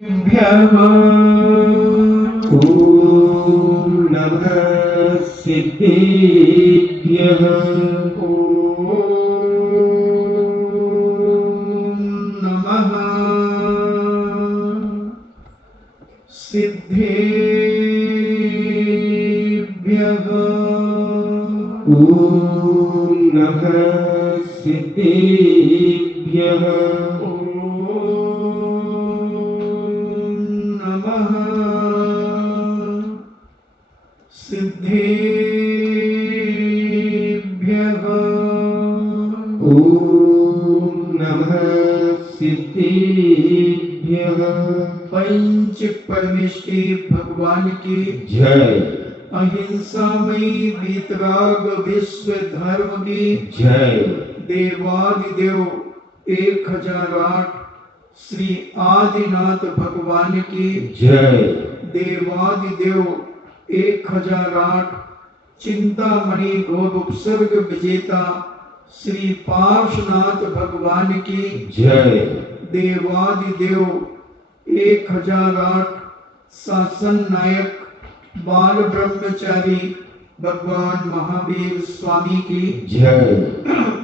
भ्यः ॐ नमः सिद्धेभ्यः नमः सिद्धेभ्यः नमः सिद्धेभ्यः सिद्धेभ्यः नमः सिद्धेभ्यः। पंच परमेश्वरी भगवान की जय। अहिंसा में वीतराग विश्व धर्म की जय। देवादिदेव 1008 श्री आदिनाथ भगवान की जय। देवादिदेव 1008 चिंतामणि गौर उपसर्ग विजेता श्री पार्श्वनाथ भगवान की जय। देवादिदेव 1008 शासन नायक बाल ब्रह्मचारी भगवान महावीर स्वामी की जय।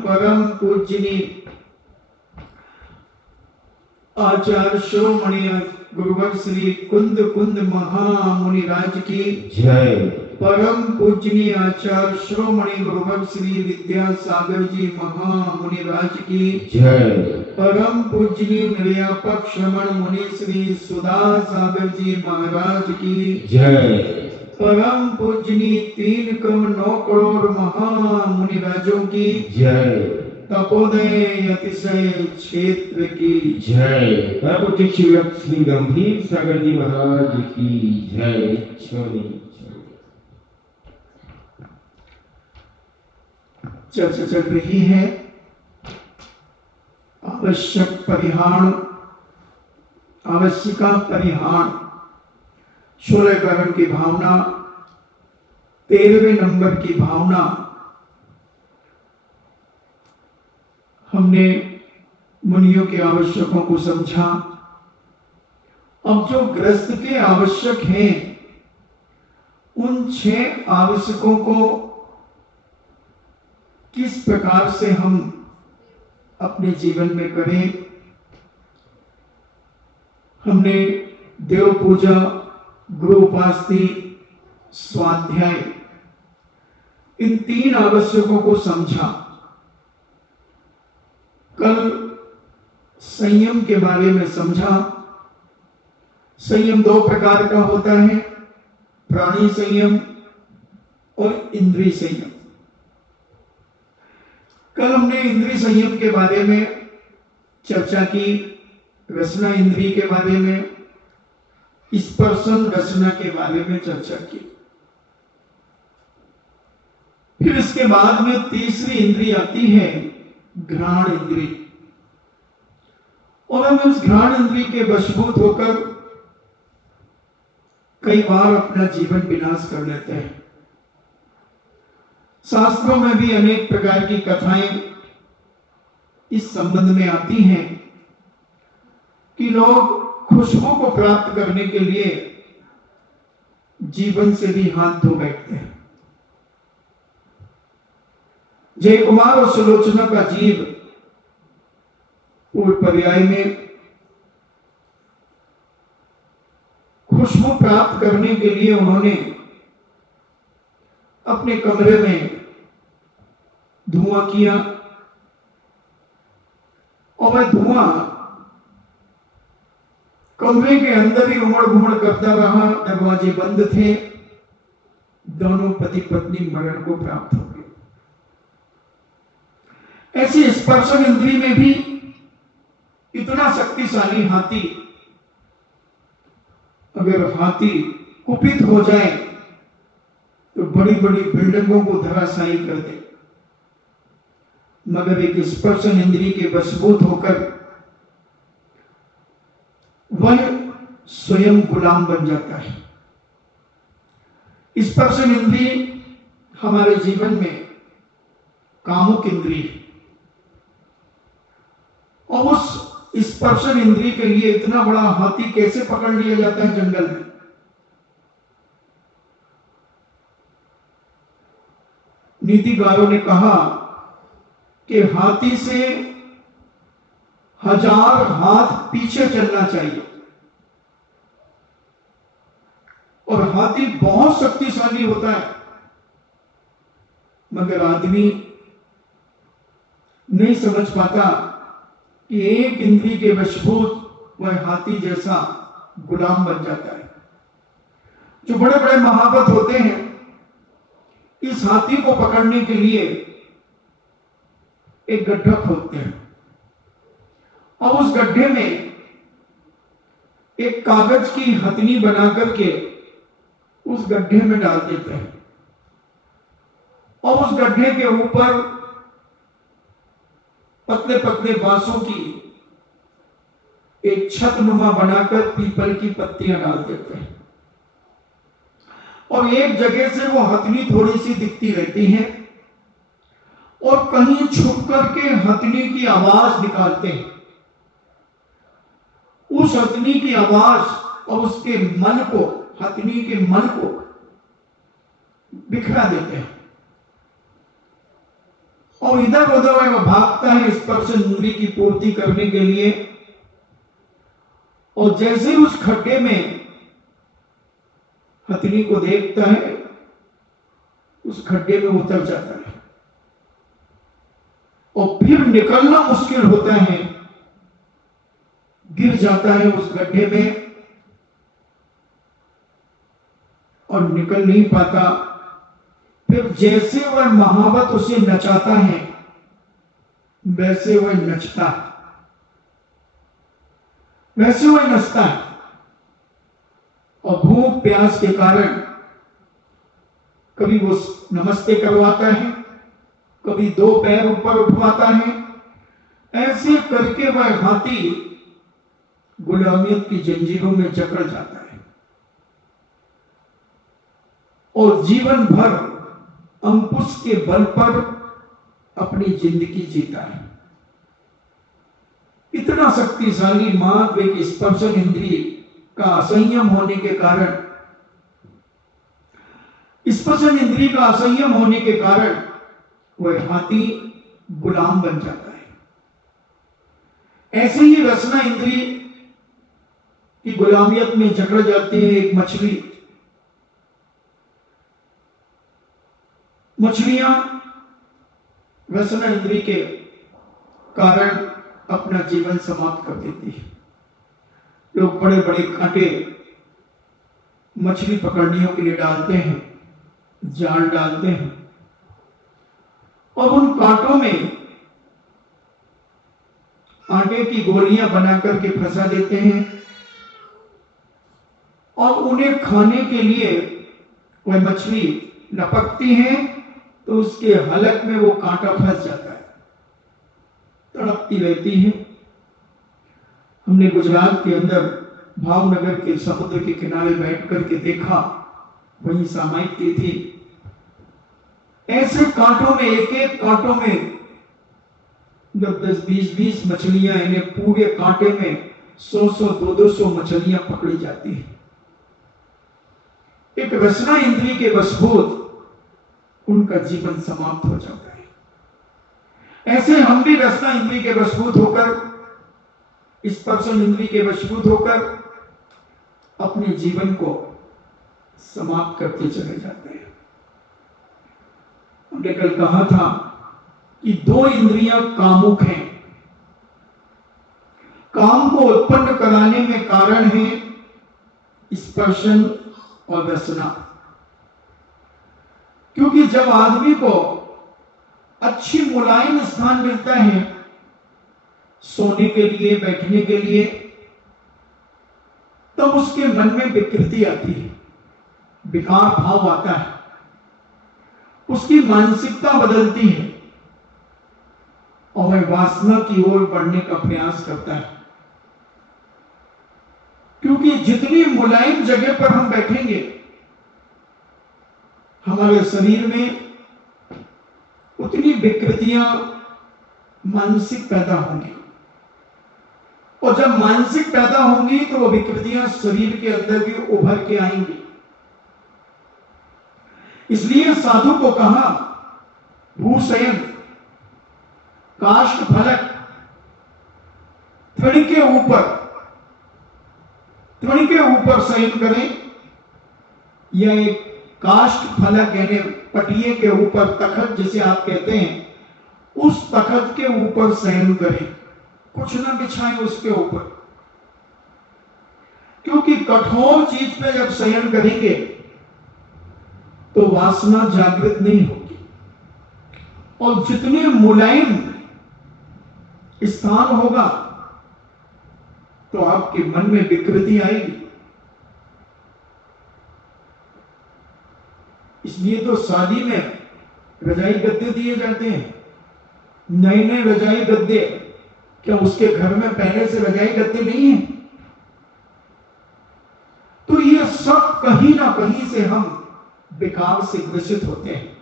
परम पूजनीय आचार्य शिरोमणि गुरुवर श्री कुंद कुंद महामुनिराज की जय। परम पूजनीय आचार्य शिरोमणि गुरुवर श्री विद्यासागर जी महामुनिराज की जय। परम पूजनीय निर्यापक श्रमण मुनि श्री सुधा सागर जी महाराज की जय। परम पूजनीय 3,9 करोड़ महामुनिराजों की जय। तपोदय अतिशय क्षेत्र की जय। श्री गंभीर सागर जी महाराज की जय। चर्चा चल रही है आवश्यक परिहार, आवश्यका परिहार, 16 कारण की भावना, 13वें नंबर की भावना। हमने मुनियों के आवश्यकों को समझा। अब जो ग्रस्त के आवश्यक हैं, उन 6 आवश्यकों को किस प्रकार से हम अपने जीवन में करें। हमने देव पूजा, गुरु उपासना, स्वाध्याय, इन 3 आवश्यकों को समझा। कल संयम के बारे में समझा। संयम 2 प्रकार का होता है, प्राणी संयम और इंद्रिय संयम। कल हमने इंद्रिय संयम के बारे में चर्चा की, रसना इंद्रिय के बारे में, स्पर्शन रसना के बारे में चर्चा की। फिर इसके बाद में तीसरी इंद्रिय आती है, घ्राण इंद्रिय। और हम उस घ्राण इंद्रिय के वशीभूत होकर कई बार अपना जीवन विनाश कर लेते हैं। शास्त्रों में भी अनेक प्रकार की कथाएं इस संबंध में आती हैं कि लोग खुशबू को प्राप्त करने के लिए जीवन से भी हाथ धो बैठते हैं। जय कुमार और सुलोचना का जीव पूर्व पर्याय में खुशबू प्राप्त करने के लिए उन्होंने अपने कमरे में धुआं किया और वह धुआं कमरे के अंदर ही उमड़ घुमड़ करता रहा। दरवाजे बंद थे। दोनों पति पत्नी मरण को प्राप्त हो गए। ऐसी स्पर्शन इंद्रिय में भी इतना शक्तिशाली हाथी, अगर हाथी कुपित हो जाए तो बड़ी बड़ी बिल्डिंगों को धराशायी कर दे, मगर एक स्पर्शन इंद्रिय के वशीभूत होकर वह स्वयं गुलाम बन जाता है। स्पर्शन इंद्रिय हमारे जीवन में कामुक इंद्रिय, और उस स्पर्शन इंद्रिय के लिए इतना बड़ा हाथी कैसे पकड़ लिया जाता है जंगल में? नीतिकारों ने कहा कि हाथी से 1000 हाथ पीछे चलना चाहिए, और हाथी बहुत शक्तिशाली होता है, मगर आदमी नहीं समझ पाता कि एक इंद्रिय के वशभूत वह हाथी जैसा गुलाम बन जाता है। जो बड़े बड़े महावत होते हैं, इस हाथी को पकड़ने के लिए एक गड्ढा खोदते हैं और उस गड्ढे में एक कागज की हथनी बना करके उस गड्ढे में डाल देते हैं और उस गड्ढे के ऊपर पतले पतले बांसों की एक छत नुमा बनाकर पीपल की पत्तियां डाल देते हैं, और एक जगह से वो हथनी थोड़ी सी दिखती रहती है और कहीं छुप करके हथनी की आवाज निकालते हैं। उस हथनी की आवाज और उसके मन को, हथनी के मन को बिखरा देते हैं और इधर उधर वह भागता है स्पर्शन इंद्रिय की पूर्ति करने के लिए, और जैसे ही उस खड्डे में हथनी को देखता है, उस खड्डे में उतर जाता है और फिर निकलना मुश्किल होता है, गिर जाता है उस गड्ढे में और निकल नहीं पाता। फिर जैसे वह महावत उसे नचाता है, वैसे वह नचता है, वैसे वह नचता है, और भूख प्यास के कारण कभी वो नमस्ते करवाता है, कभी 2 पैर ऊपर उठवाता है। ऐसे करके वह हाथी गुलामियत की जंजीरों में जकड़ जाता है और जीवन भर अंकुश के बल पर अपनी जिंदगी जीता है। इतना शक्तिशाली मात्र एक स्पर्शन इंद्रिय का असंयम होने के कारण, स्पर्शन इंद्रिय का असंयम होने के कारण वह हाथी गुलाम बन जाता है। ऐसे ही रसना इंद्रिय की गुलामियत में जकड़ जाती है एक मछली। मछलियां रसना इंद्रिय के कारण अपना जीवन समाप्त कर देती है। लोग बड़े बड़े कांटे मछली पकड़ने के लिए डालते हैं, जाल डालते हैं और उन कांटों में आटे की गोलियां बना करके फंसा देते हैं और उन्हें खाने के लिए वह मछली लपकती है तो उसके हलक में वो कांटा फंस जाता है, तड़पती रहती है। हमने गुजरात के अंदर भावनगर के समुद्र के किनारे बैठ करके देखा, वही सामायिक थी। ऐसे कांटों में, एक एक कांटों में 10, 20 मछलियां, इन्हें पूरे कांटे में 100, 200 मछलियां पकड़ी जाती है। एक रसना इंद्रिय के वशभूत उनका जीवन समाप्त हो जाता है। ऐसे हम भी रसना इंद्रिय के वशभूत होकर, स्पर्शन इंद्रिय के वशभूत होकर अपने जीवन को समाप्त करते चले जाते हैं। हमने कल कहा था कि 2 इंद्रियां कामुक हैं। काम को उत्पन्न कराने में कारण है स्पर्शन और रसना। क्योंकि जब आदमी को अच्छी मुलायम स्थान मिलता है सोने के लिए, बैठने के लिए, तब उसके मन में विकृति आती है, विकार भाव आता है, उसकी मानसिकता बदलती है और वह वासना की ओर बढ़ने का प्रयास करता है। क्योंकि जितनी मुलायम जगह पर हम बैठेंगे, हमारे शरीर में उतनी विकृतियां मानसिक पैदा होंगी। और जब मानसिक पैदा होंगी तो वो विकृतियां शरीर के अंदर भी उभर के आएंगी। इसलिए साधु को कहा भूशयन, काष्ठ फलक, तृण के ऊपर शयन करें, या एक काष्ठ फलक यानी पटिये के ऊपर, तखत जिसे आप कहते हैं, उस तखत के ऊपर शयन करें, कुछ ना बिछाएं उसके ऊपर। क्योंकि कठोर चीज पे जब शयन करेंगे तो वासना जागृत नहीं होगी, और जितने मुलायम स्थान होगा तो आपके मन में विकृति आएगी। इसलिए तो शादी में रजाई गद्दे दिए जाते हैं, नए नए रजाई गद्दे। क्या उसके घर में पहले से रजाई गद्दे नहीं है? तो ये सब कहीं ना कहीं से हम विकार से ग्रसित होते हैं।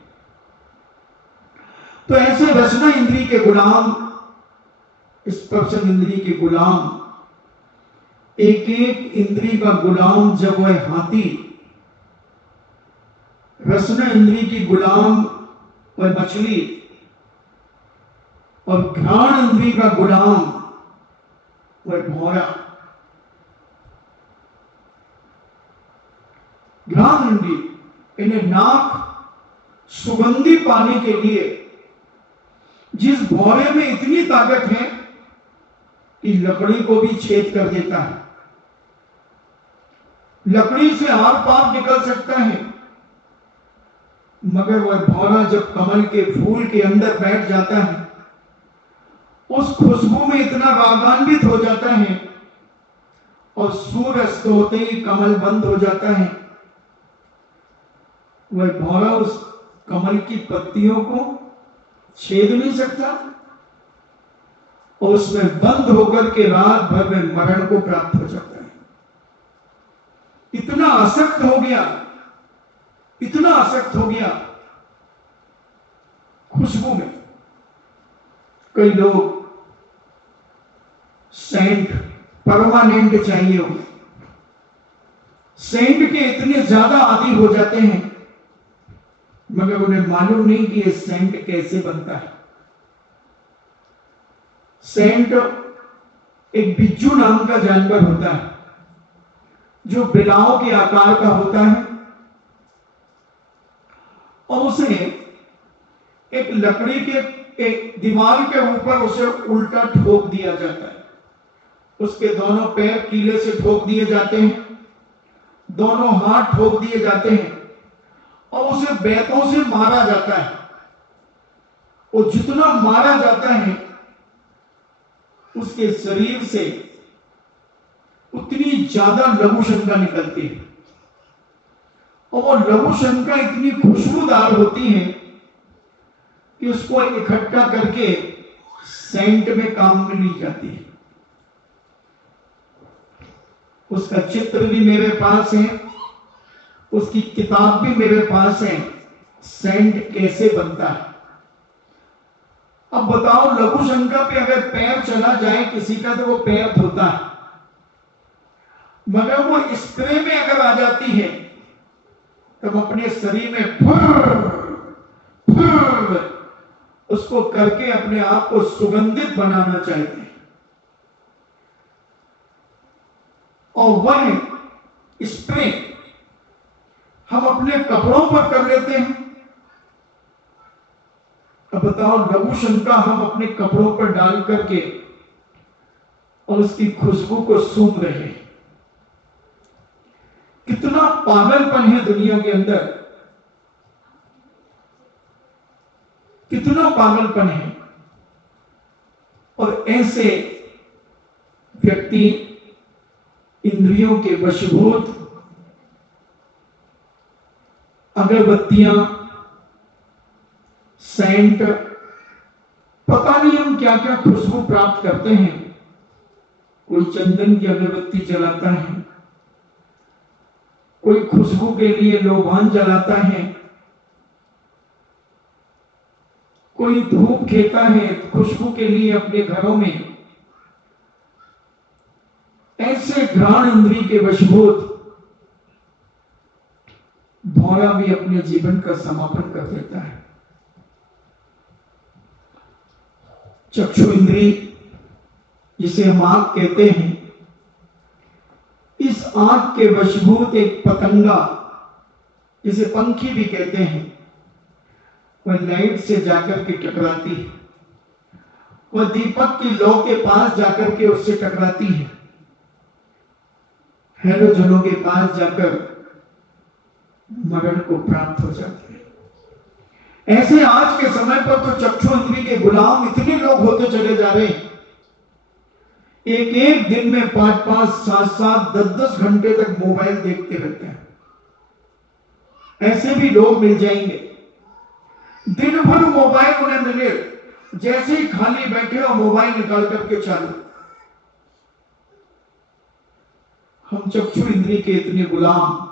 तो ऐसे रचना इंद्री के गुलाम, स्पर्शन इंद्री के गुलाम, एक एक इंद्री का गुलाम जब वह हाथी, रसना इंद्री की गुलाम वह मछली, और घ्राण इंद्री का गुलाम वह भौरा। घ्राण इंद्री, इन्हें नाक सुगंधी पाने के लिए जिस भौरे में इतनी ताकत है कि लकड़ी को भी छेद कर देता है, लकड़ी से आर पार निकल सकता है, मगर वह भौरा जब कमल के फूल के अंदर बैठ जाता है, उस खुशबू में इतना रागान्वित हो जाता है, और सूर्य अस्त होते ही कमल बंद हो जाता है। वह भौरा उस कमल की पत्तियों को छेद नहीं सकता, और उसमें बंद होकर के रात भर में मरण को प्राप्त हो जाता है। इतना आसक्त हो गया, इतना आसक्त हो गया खुशबू में। कई लोग सेंट परमानेंट चाहिए हो, सेंट के इतने ज्यादा आदी हो जाते हैं, मगर उन्हें मालूम नहीं कि ये सेंट कैसे बनता है। सेंट एक बिच्छू नाम का जानवर होता है, जो बिलाव के आकार का होता है, और उसे एक लकड़ी के एक दीवार के ऊपर उसे उल्टा ठोक दिया जाता है। उसके दोनों पैर कीले से ठोक दिए जाते हैं, दोनों हाथ ठोक दिए जाते हैं, और उसे बेतों से मारा जाता है। और जितना मारा जाता है उसके शरीर से उतनी ज्यादा लघु शंका निकलती है, और वो लघु शंका इतनी खुशबूदार होती है कि उसको इकट्ठा करके सेंट में काम में ली जाती है। उसका चित्र भी मेरे पास है, उसकी किताब भी मेरे पास है, सेंट कैसे बनता है। अब बताओ, लघु शंका पे अगर पैर चला जाए किसी का तो वो पैर धोता है, मगर वो स्प्रे में अगर आ जाती है तो अपने शरीर में फुर उसको करके अपने आप को सुगंधित बनाना चाहते हैं। और वह स्प्रे हम अपने कपड़ों पर कर लेते हैं। अब बताओ, लघु शंका हम अपने कपड़ों पर डाल करके और उसकी खुशबू को सूंघ रहे हैं। कितना पागलपन है दुनिया के अंदर, कितना पागलपन है। और ऐसे व्यक्ति इंद्रियों के वशीभूत अगरबत्तियां, सेंट, पता नहीं हम क्या क्या खुशबू प्राप्त करते हैं। कोई चंदन की अगरबत्ती जलाता है, कोई खुशबू के लिए लोबान जलाता है, कोई धूप खेता है खुशबू के लिए अपने घरों में, ऐसे घ्राण इंद्रिय के वशभूत भौरा भी अपने जीवन का समापन कर देता है। चक्षु इंद्रिय जिसे हम आंख कहते हैं, इस आंख के वशभूत एक पतंगा जिसे पंखी भी कहते हैं, वह लाइट से जाकर के टकराती है, वह दीपक की लौ के पास जाकर के उससे टकराती है, हैलोजनों के पास जाकर मरण को प्राप्त हो जाती है। ऐसे आज के समय पर तो चक्षु इंद्रिय के गुलाम इतने लोग होते चले जा रहे हैं, एक एक दिन में 5-5, 7-7, 10-10 घंटे तक मोबाइल देखते रहते हैं। ऐसे भी लोग मिल जाएंगे, दिन भर मोबाइल उन्हें मिले, जैसे ही खाली बैठे और मोबाइल निकाल करके चालू। हम चक्षु इंद्रिय के इतने गुलाम।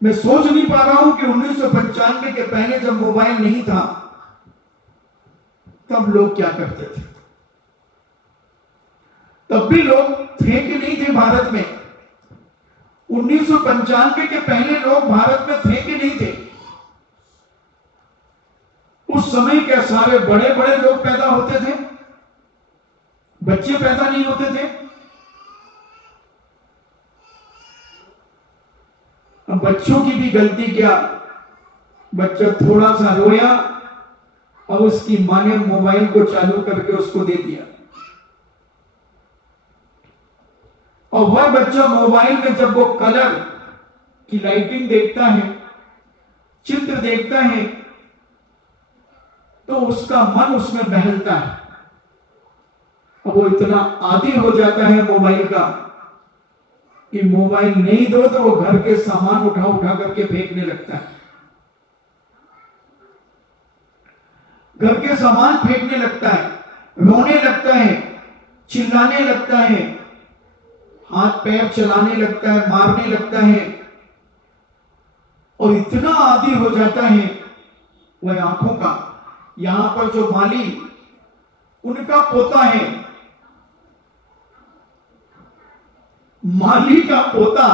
मैं सोच नहीं पा रहा हूं कि 1995 के पहले जब मोबाइल नहीं था तब लोग क्या करते थे। तब भी लोग थे कि नहीं थे भारत में? 1995 के पहले लोग भारत में थे कि नहीं थे? उस समय क्या सारे बड़े बड़े लोग पैदा होते थे, बच्चे पैदा नहीं होते थे? अब बच्चों की भी गलती क्या, बच्चा थोड़ा सा रोया और उसकी मां ने मोबाइल को चालू करके उसको दे दिया, और वह बच्चा मोबाइल में जब वो कलर की लाइटिंग देखता है, चित्र देखता है, तो उसका मन उसमें बहलता है। अब वो इतना आदी हो जाता है मोबाइल का कि मोबाइल नहीं दो तो वो घर के सामान उठा उठा करके फेंकने लगता है, घर के सामान फेंकने लगता है, रोने लगता है, चिल्लाने लगता है, हाथ पैर चलाने लगता है, मारने लगता है, और इतना आदी हो जाता है वह आंखों का। यहां पर जो माली उनका पोता है, माली का पोता,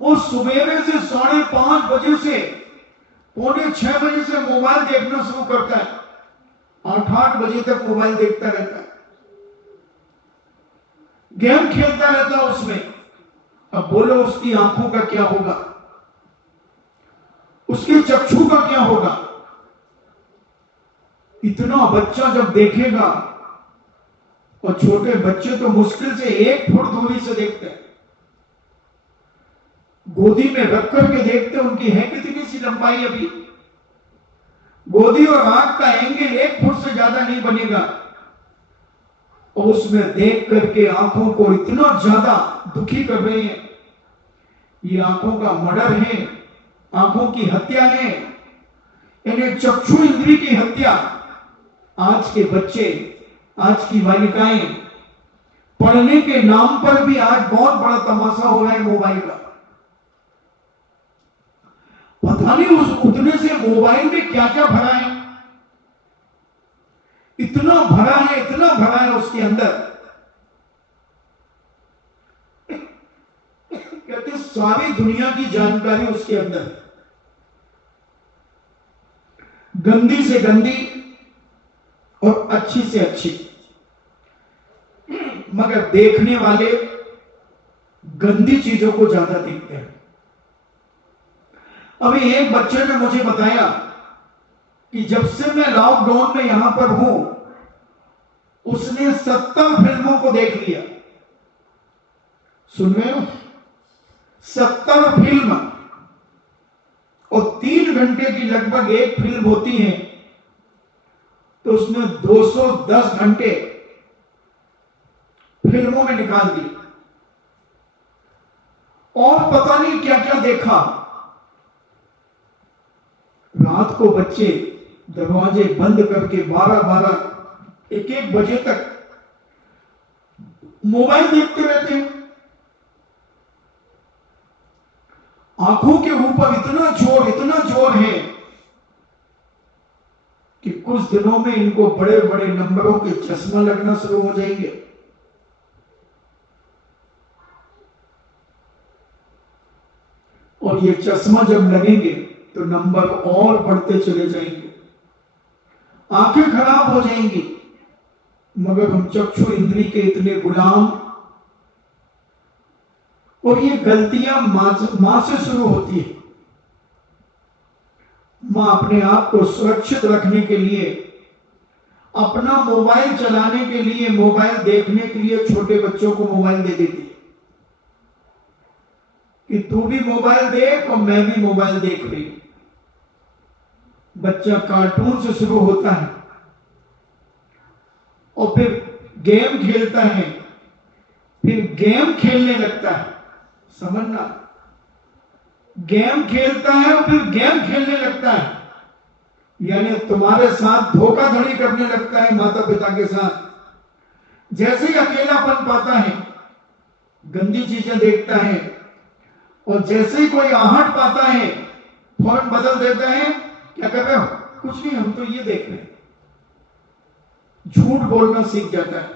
वो सुबेरे से 5:30 बजे से 5:45 बजे से मोबाइल देखना शुरू करता है, 8-8 बजे तक मोबाइल देखता रहता है, गेम खेलता रहता है उसमें। अब बोलो उसकी आंखों का क्या होगा, उसके चक्षु का क्या होगा? इतना बच्चा जब देखेगा, और छोटे बच्चे तो मुश्किल से 1 फुट दूरी से देखते हैं, गोदी में रख करके देखते, उनकी है कितनी सी लंबाई, अभी गोदी और आंख का एंगल 1 फुट से ज्यादा नहीं बनेगा, और उसमें देख करके आंखों को इतना ज्यादा दुखी कर रहे हैं। ये आंखों का मर्डर है, आंखों की हत्या है, इन्हें चक्षु इंद्रिय की हत्या। आज के बच्चे, आज की बालिकाएं, पढ़ने के नाम पर भी आज बहुत बड़ा तमाशा हो रहा है मोबाइल का। पता नहीं उस उतने से मोबाइल में क्या क्या भरा है, इतना भरा है, इतना भरा है उसके अंदर, कहते सारी दुनिया की जानकारी उसके अंदर, गंदी से गंदी और अच्छी से अच्छी, मगर देखने वाले गंदी चीजों को ज्यादा देखते हैं। अभी एक बच्चे ने मुझे बताया कि जब से मैं लॉकडाउन में यहां पर हूं, उसने 70 फिल्मों को देख लिया। सुन रहे हो? 70 फिल्म, और 3 घंटे की लगभग एक फिल्म होती है, तो उसने 210 घंटे फिल्मों में निकाल दिए, और पता नहीं क्या क्या देखा। रात को बच्चे दरवाजे बंद करके 12-12, 1-1 बजे तक मोबाइल देखते रहते हैं। आंखों के ऊपर इतना जोर है कि कुछ दिनों में इनको बड़े बड़े नंबरों के चश्मा लगना शुरू हो जाएंगे। और ये चश्मा जब लगेंगे तो नंबर और बढ़ते चले जाएंगे, आंखें खराब हो जाएंगी। मगर हम चक्षु इंद्री के इतने गुलाम, और ये गलतियां मां से शुरू होती है। मां अपने आप को सुरक्षित रखने के लिए, अपना मोबाइल चलाने के लिए, मोबाइल देखने के लिए छोटे बच्चों को मोबाइल दे देती है कि तू भी मोबाइल देख और मैं भी मोबाइल देख रही हूं। बच्चा कार्टून से शुरू होता है और फिर गेम खेलता है, फिर गेम खेलने लगता है। समझना, गेम खेलता है और फिर गेम खेलने लगता है, यानी तुम्हारे साथ धोखाधड़ी करने लगता है माता पिता के साथ। जैसे ही अकेलापन पाता है, गंदी चीजें देखता है, और जैसे ही कोई आहट पाता है फौरन बदल देता है। क्या कर रहे हो? कुछ नहीं, हम तो ये देख रहे हैं। झूठ बोलना सीख जाता है,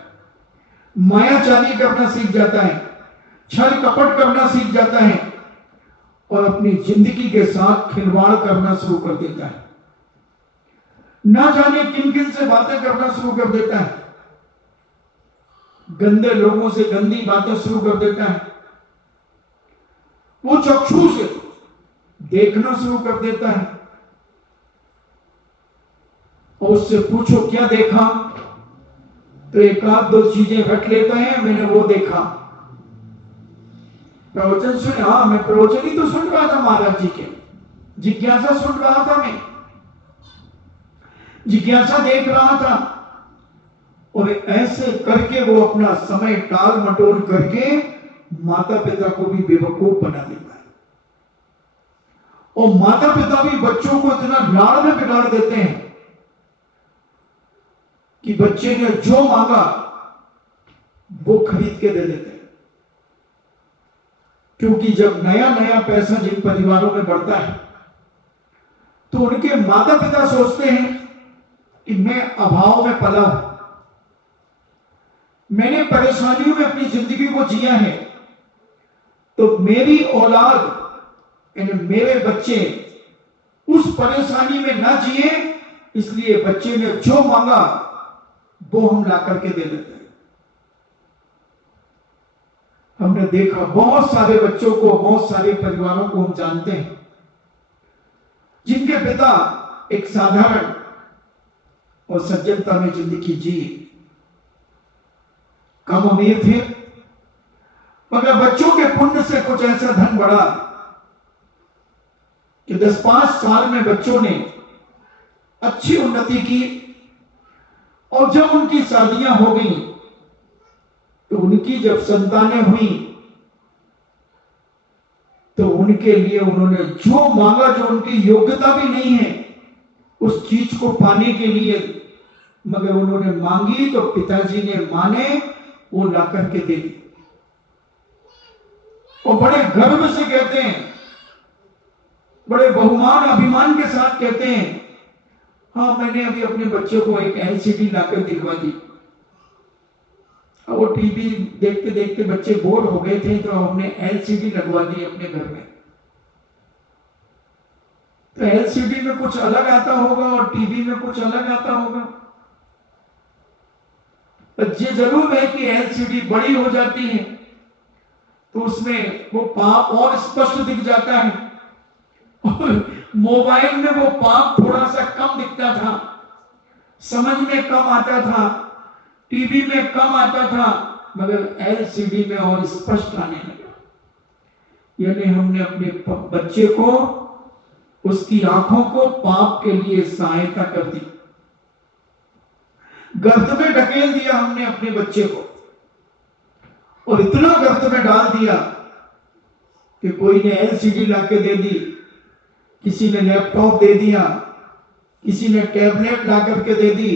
मायाचारी करना सीख जाता है, छल कपट करना सीख जाता है, और अपनी जिंदगी के साथ खिलवाड़ करना शुरू कर देता है। ना जाने किन किन से बातें करना शुरू कर देता है, गंदे लोगों से गंदी बातें शुरू कर देता है। वो चक्षु से देखना शुरू कर देता है, और उससे पूछो क्या देखा, तो एक आध दो चीजें रख लेता है, मैंने वो देखा। प्रवचन सुने, हाँ मैं प्रवचन ही तो सुन रहा था महाराज जी के, जिज्ञासा सुन रहा था, मैं जिज्ञासा देख रहा था। और ऐसे करके वो अपना समय टाल मटोल करके माता पिता को भी बेवकूफ बना देता है। और माता पिता भी बच्चों को इतना लाड़ में बिगाड़ देते हैं कि बच्चे ने जो मांगा वो खरीद के दे देते हैं। क्योंकि जब नया नया पैसा जिन परिवारों में बढ़ता है तो उनके माता पिता सोचते हैं कि मैं अभाव में पला हूं, मैंने परेशानियों में अपनी जिंदगी को जिया है, तो मेरी औलाद यानी मेरे बच्चे उस परेशानी में ना जिए, इसलिए बच्चे ने जो मांगा वो हम ला करके दे देते हैं। हमने देखा बहुत सारे बच्चों को, बहुत सारे परिवारों को हम जानते हैं जिनके पिता एक साधारण और सज्जनता में जिंदगी जी, कम अमीर थे, मगर बच्चों के पुण्य से कुछ ऐसा धन बढ़ा कि 10-5 साल में बच्चों ने अच्छी उन्नति की। और जब उनकी शादियां हो गई तो उनकी जब संतानें हुई तो उनके लिए उन्होंने जो मांगा, जो उनकी योग्यता भी नहीं है उस चीज को पाने के लिए, मगर उन्होंने मांगी तो पिताजी ने माने वो ला करके दे दी। और बड़े गर्व से कहते हैं, बड़े बहुमान अभिमान के साथ कहते हैं, हाँ मैंने अभी अपने बच्चे को एक एलसीडी लाकर दिलवा दी। वो टीवी देखते देखते बच्चे बोर हो गए थे तो हमने एलसीडी लगवा दी अपने घर में। तो एलसीडी में कुछ अलग आता होगा और टीवी में कुछ अलग आता होगा, पर ये जरूर है कि एलसीडी बड़ी हो जाती है तो उसमें वो पाप और स्पष्ट दिख जाता है, और मोबाइल में वो पाप थोड़ा सा कम दिखता था, समझ में कम आता था, टीवी में कम आता था, मगर एलसीडी में और स्पष्ट आने लगा। यानी हमने अपने बच्चे को, उसकी आंखों को पाप के लिए सहायता कर दी, गर्त में ढकेल दिया हमने अपने बच्चे को, और इतना गर्त में डाल दिया कि कोई ने एलसीडी लाके दे दी, किसी ने लैपटॉप दे दिया, किसी ने टैबलेट ला करके दे दी,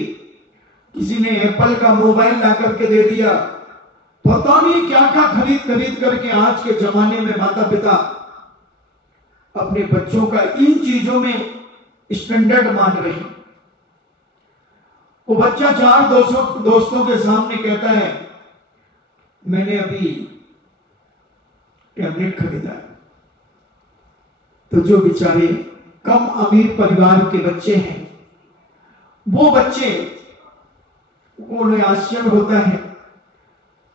किसी ने एप्पल का मोबाइल ला करके दे दिया। पता नहीं क्या क्या खरीद खरीद करके आज के जमाने में माता पिता अपने बच्चों का इन चीजों में स्टैंडर्ड मान रहे हैं। वो बच्चा 4 दोस्तों के सामने कहता है मैंने अभी टैबलेट खरीदा है, तो जो बेचारे कम अमीर परिवार के बच्चे हैं, वो बच्चे को उन्हें आश्चर्य होता है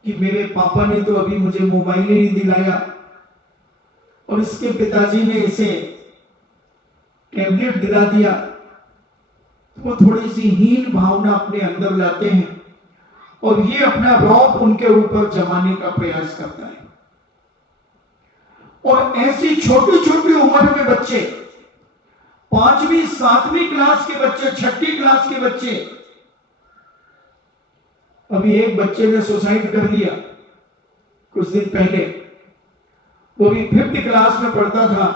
कि मेरे पापा ने तो अभी मुझे मोबाइल ही नहीं दिलाया और इसके पिताजी ने इसे टैबलेट दिला दिया। वो थोड़ी सी हीन भावना अपने अंदर लाते हैं और ये अपना रौब उनके ऊपर जमाने का प्रयास करता है। और ऐसी छोटी छोटी उम्र में बच्चे, 5वीं 7वीं क्लास के बच्चे, 6ठी क्लास के बच्चे, अभी एक बच्चे ने सुसाइड कर लिया कुछ दिन पहले। वो भी 5th क्लास में पढ़ता था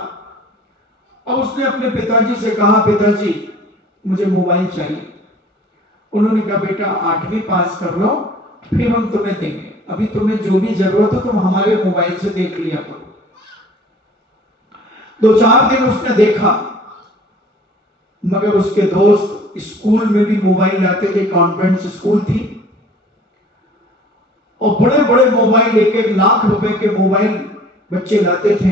और उसने अपने पिताजी से कहा, पिताजी मुझे मोबाइल चाहिए। उन्होंने कहा, बेटा 8वीं पास कर लो, फिर हम तुम्हें देंगे, अभी तुम्हें जो भी जरूरत हो तुम हमारे मोबाइल से देख लिया करो। 2-4 दिन उसने देखा, मगर उसके दोस्त स्कूल में भी मोबाइल लाते थे, कॉन्वेंट स्कूल थी, और बड़े बड़े मोबाइल, 1-1 लाख रुपए के मोबाइल बच्चे लाते थे।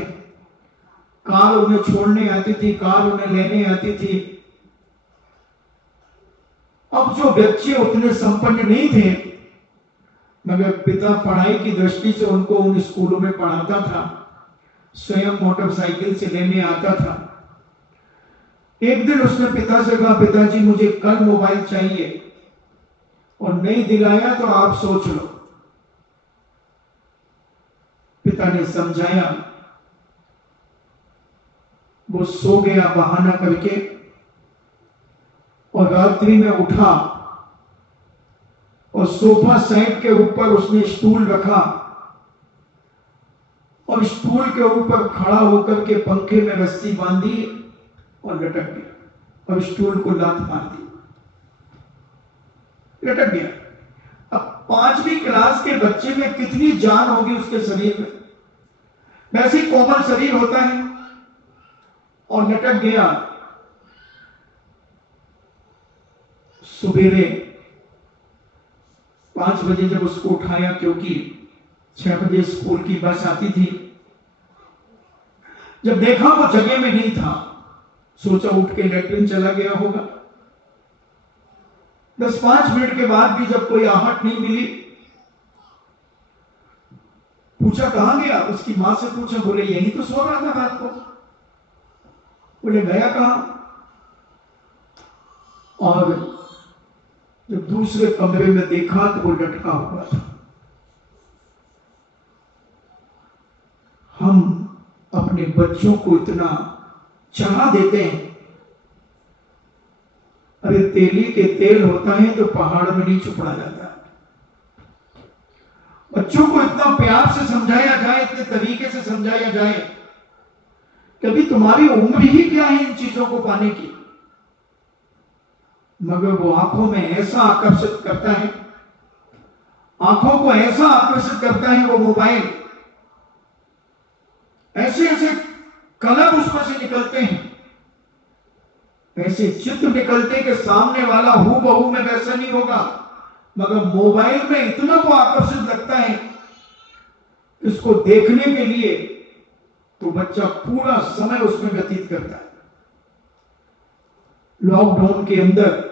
कार उन्हें छोड़ने आती थी, कार उन्हें लेने आती थी। अब जो बच्चे उतने संपन्न नहीं थे, मगर पिता पढ़ाई की दृष्टि से उनको उन स्कूलों में पढ़ाता था, स्वयं मोटरसाइकिल से लेने आता था। एक दिन उसने पिता से कहा, पिताजी मुझे कल मोबाइल चाहिए, और नहीं दिलाया तो आप सोच लो। पिता ने समझाया, वो सो गया बहाना करके, और रात्रि में उठा और सोफा सेट के ऊपर उसने स्टूल रखा और स्टूल के ऊपर खड़ा होकर के पंखे में रस्सी बांधी और लटक गया और स्टूल को लात मार दी, लटक गया। अब 5वीं क्लास के बच्चे में कितनी जान होगी उसके शरीर में, वैसे ही कोमल शरीर होता है, और लटक गया। सुबेरे 5 बजे जब उसको उठाया, क्योंकि 6 बजे स्कूल की बस आती थी, जब देखा वो जगह में नहीं था, सोचा उठ के लेटरिन चला गया होगा। 10-5 मिनट के बाद भी जब कोई आहट नहीं मिली, पूछा कहां गया, उसकी मां से पूछा, बोले यही तो सो रहा था रात को। बोले गया कहां? और जब दूसरे कमरे में देखा तो वो लटका हुआ था। हम अपने बच्चों को इतना चढ़ा देते हैं। अरे तेली के तेल होता है तो पहाड़ में नहीं छुपा जाता। बच्चों को इतना प्यार से समझाया जाए, इतने तरीके से समझाया जाए, कभी तुम्हारी उम्र ही क्या है इन चीजों को पाने की, मगर वो आंखों में ऐसा आकर्षित करता है, आंखों को ऐसा आकर्षित करता है वो मोबाइल, ऐसे ऐसे कलर उसमें से निकलते हैं, ऐसे चित्र निकलते कि सामने वाला हूबहू में वैसा नहीं होगा, मगर मोबाइल में इतना वो आकर्षित लगता है इसको देखने के लिए, तो बच्चा पूरा समय उसमें व्यतीत करता है। लॉकडाउन के अंदर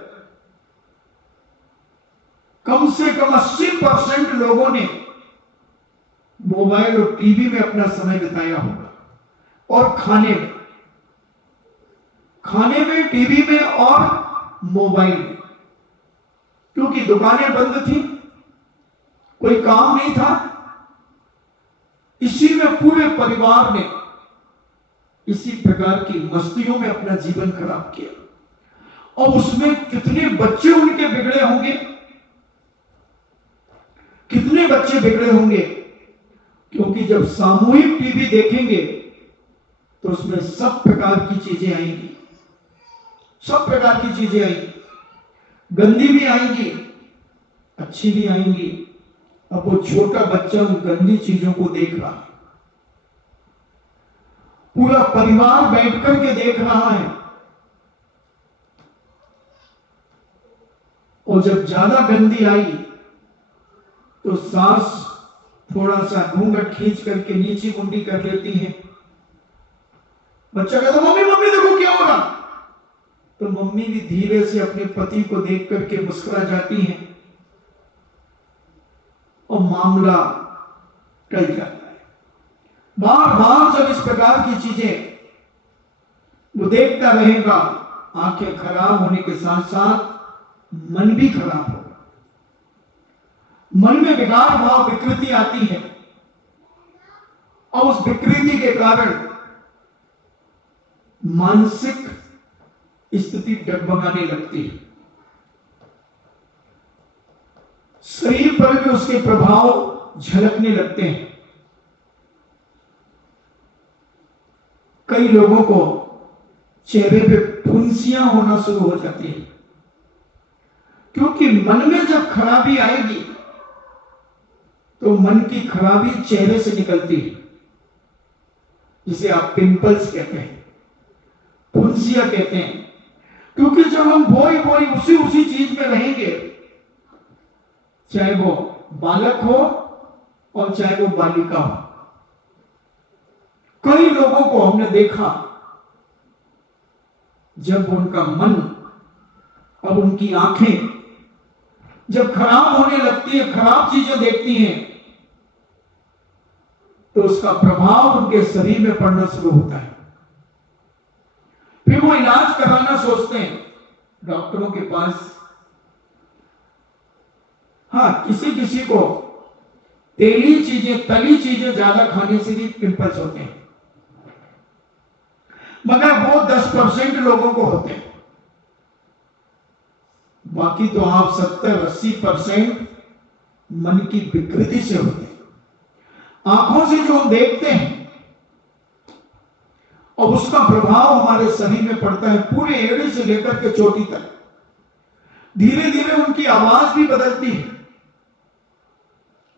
कम से कम 80% लोगों ने मोबाइल और टीवी में अपना समय बिताया होगा, और खाने में, टीवी में और मोबाइल में, क्योंकि दुकानें बंद थी, कोई काम नहीं था। इसी में पूरे परिवार ने इसी प्रकार की मस्तियों में अपना जीवन खराब किया, और उसमें कितने बच्चे उनके बिगड़े होंगे, कितने बच्चे बिगड़े होंगे, क्योंकि जब सामूहिक टीवी देखेंगे तो उसमें सब प्रकार की चीजें आएंगी, सब प्रकार की चीजें आएंगी, गंदी भी आएंगी, अच्छी भी आएंगी। अब वो छोटा बच्चा उन गंदी चीजों को देख रहा है, पूरा परिवार बैठ करके देख रहा है, और जब ज्यादा गंदी आई तो सास थोड़ा सा घूंघट खींच करके नीची मुंडी कर लेती है, बच्चा कहता मम्मी मम्मी देखो क्या हो रहा, तो मम्मी भी धीरे से अपने पति को देख करके मुस्कुरा जाती हैं और मामला टल जाता है। बार बार जब इस प्रकार की चीजें वो देखता रहेगा, आंखें खराब होने के साथ साथ मन भी खराब होगा, मन में विकार भाव विकृति आती है और उस विकृति के कारण मानसिक स्थिति डगमगाने लगती है, शरीर पर भी उसके प्रभाव झलकने लगते हैं। कई लोगों को चेहरे पे फुंसियां होना शुरू हो जाती है, क्योंकि मन में जब खराबी आएगी तो मन की खराबी चेहरे से निकलती है, जिसे आप पिंपल्स कहते हैं, फुंसियां कहते हैं। क्योंकि जब हम बोई बोई उसी चीज में रहेंगे, चाहे वो बालक हो और चाहे वो बालिका हो। कई लोगों को हमने देखा जब उनका मन और उनकी आंखें जब खराब होने लगती है, खराब चीजें देखती हैं, तो उसका प्रभाव उनके शरीर में पड़ना शुरू होता है। फिर वो इलाज कराना सोचते हैं डॉक्टरों के पास। हाँ, किसी किसी को तेली चीजें, तली चीजें ज्यादा खाने से भी पिंपल्स होते हैं, मगर वो 10% लोगों को होते हैं। बाकी तो आप 70-80% मन की विकृति से होते हैं। आंखों से जो हम देखते हैं और उसका प्रभाव हमारे शरीर में पड़ता है, पूरे एड़ी से लेकर के चोटी तक। धीरे धीरे उनकी आवाज भी बदलती है।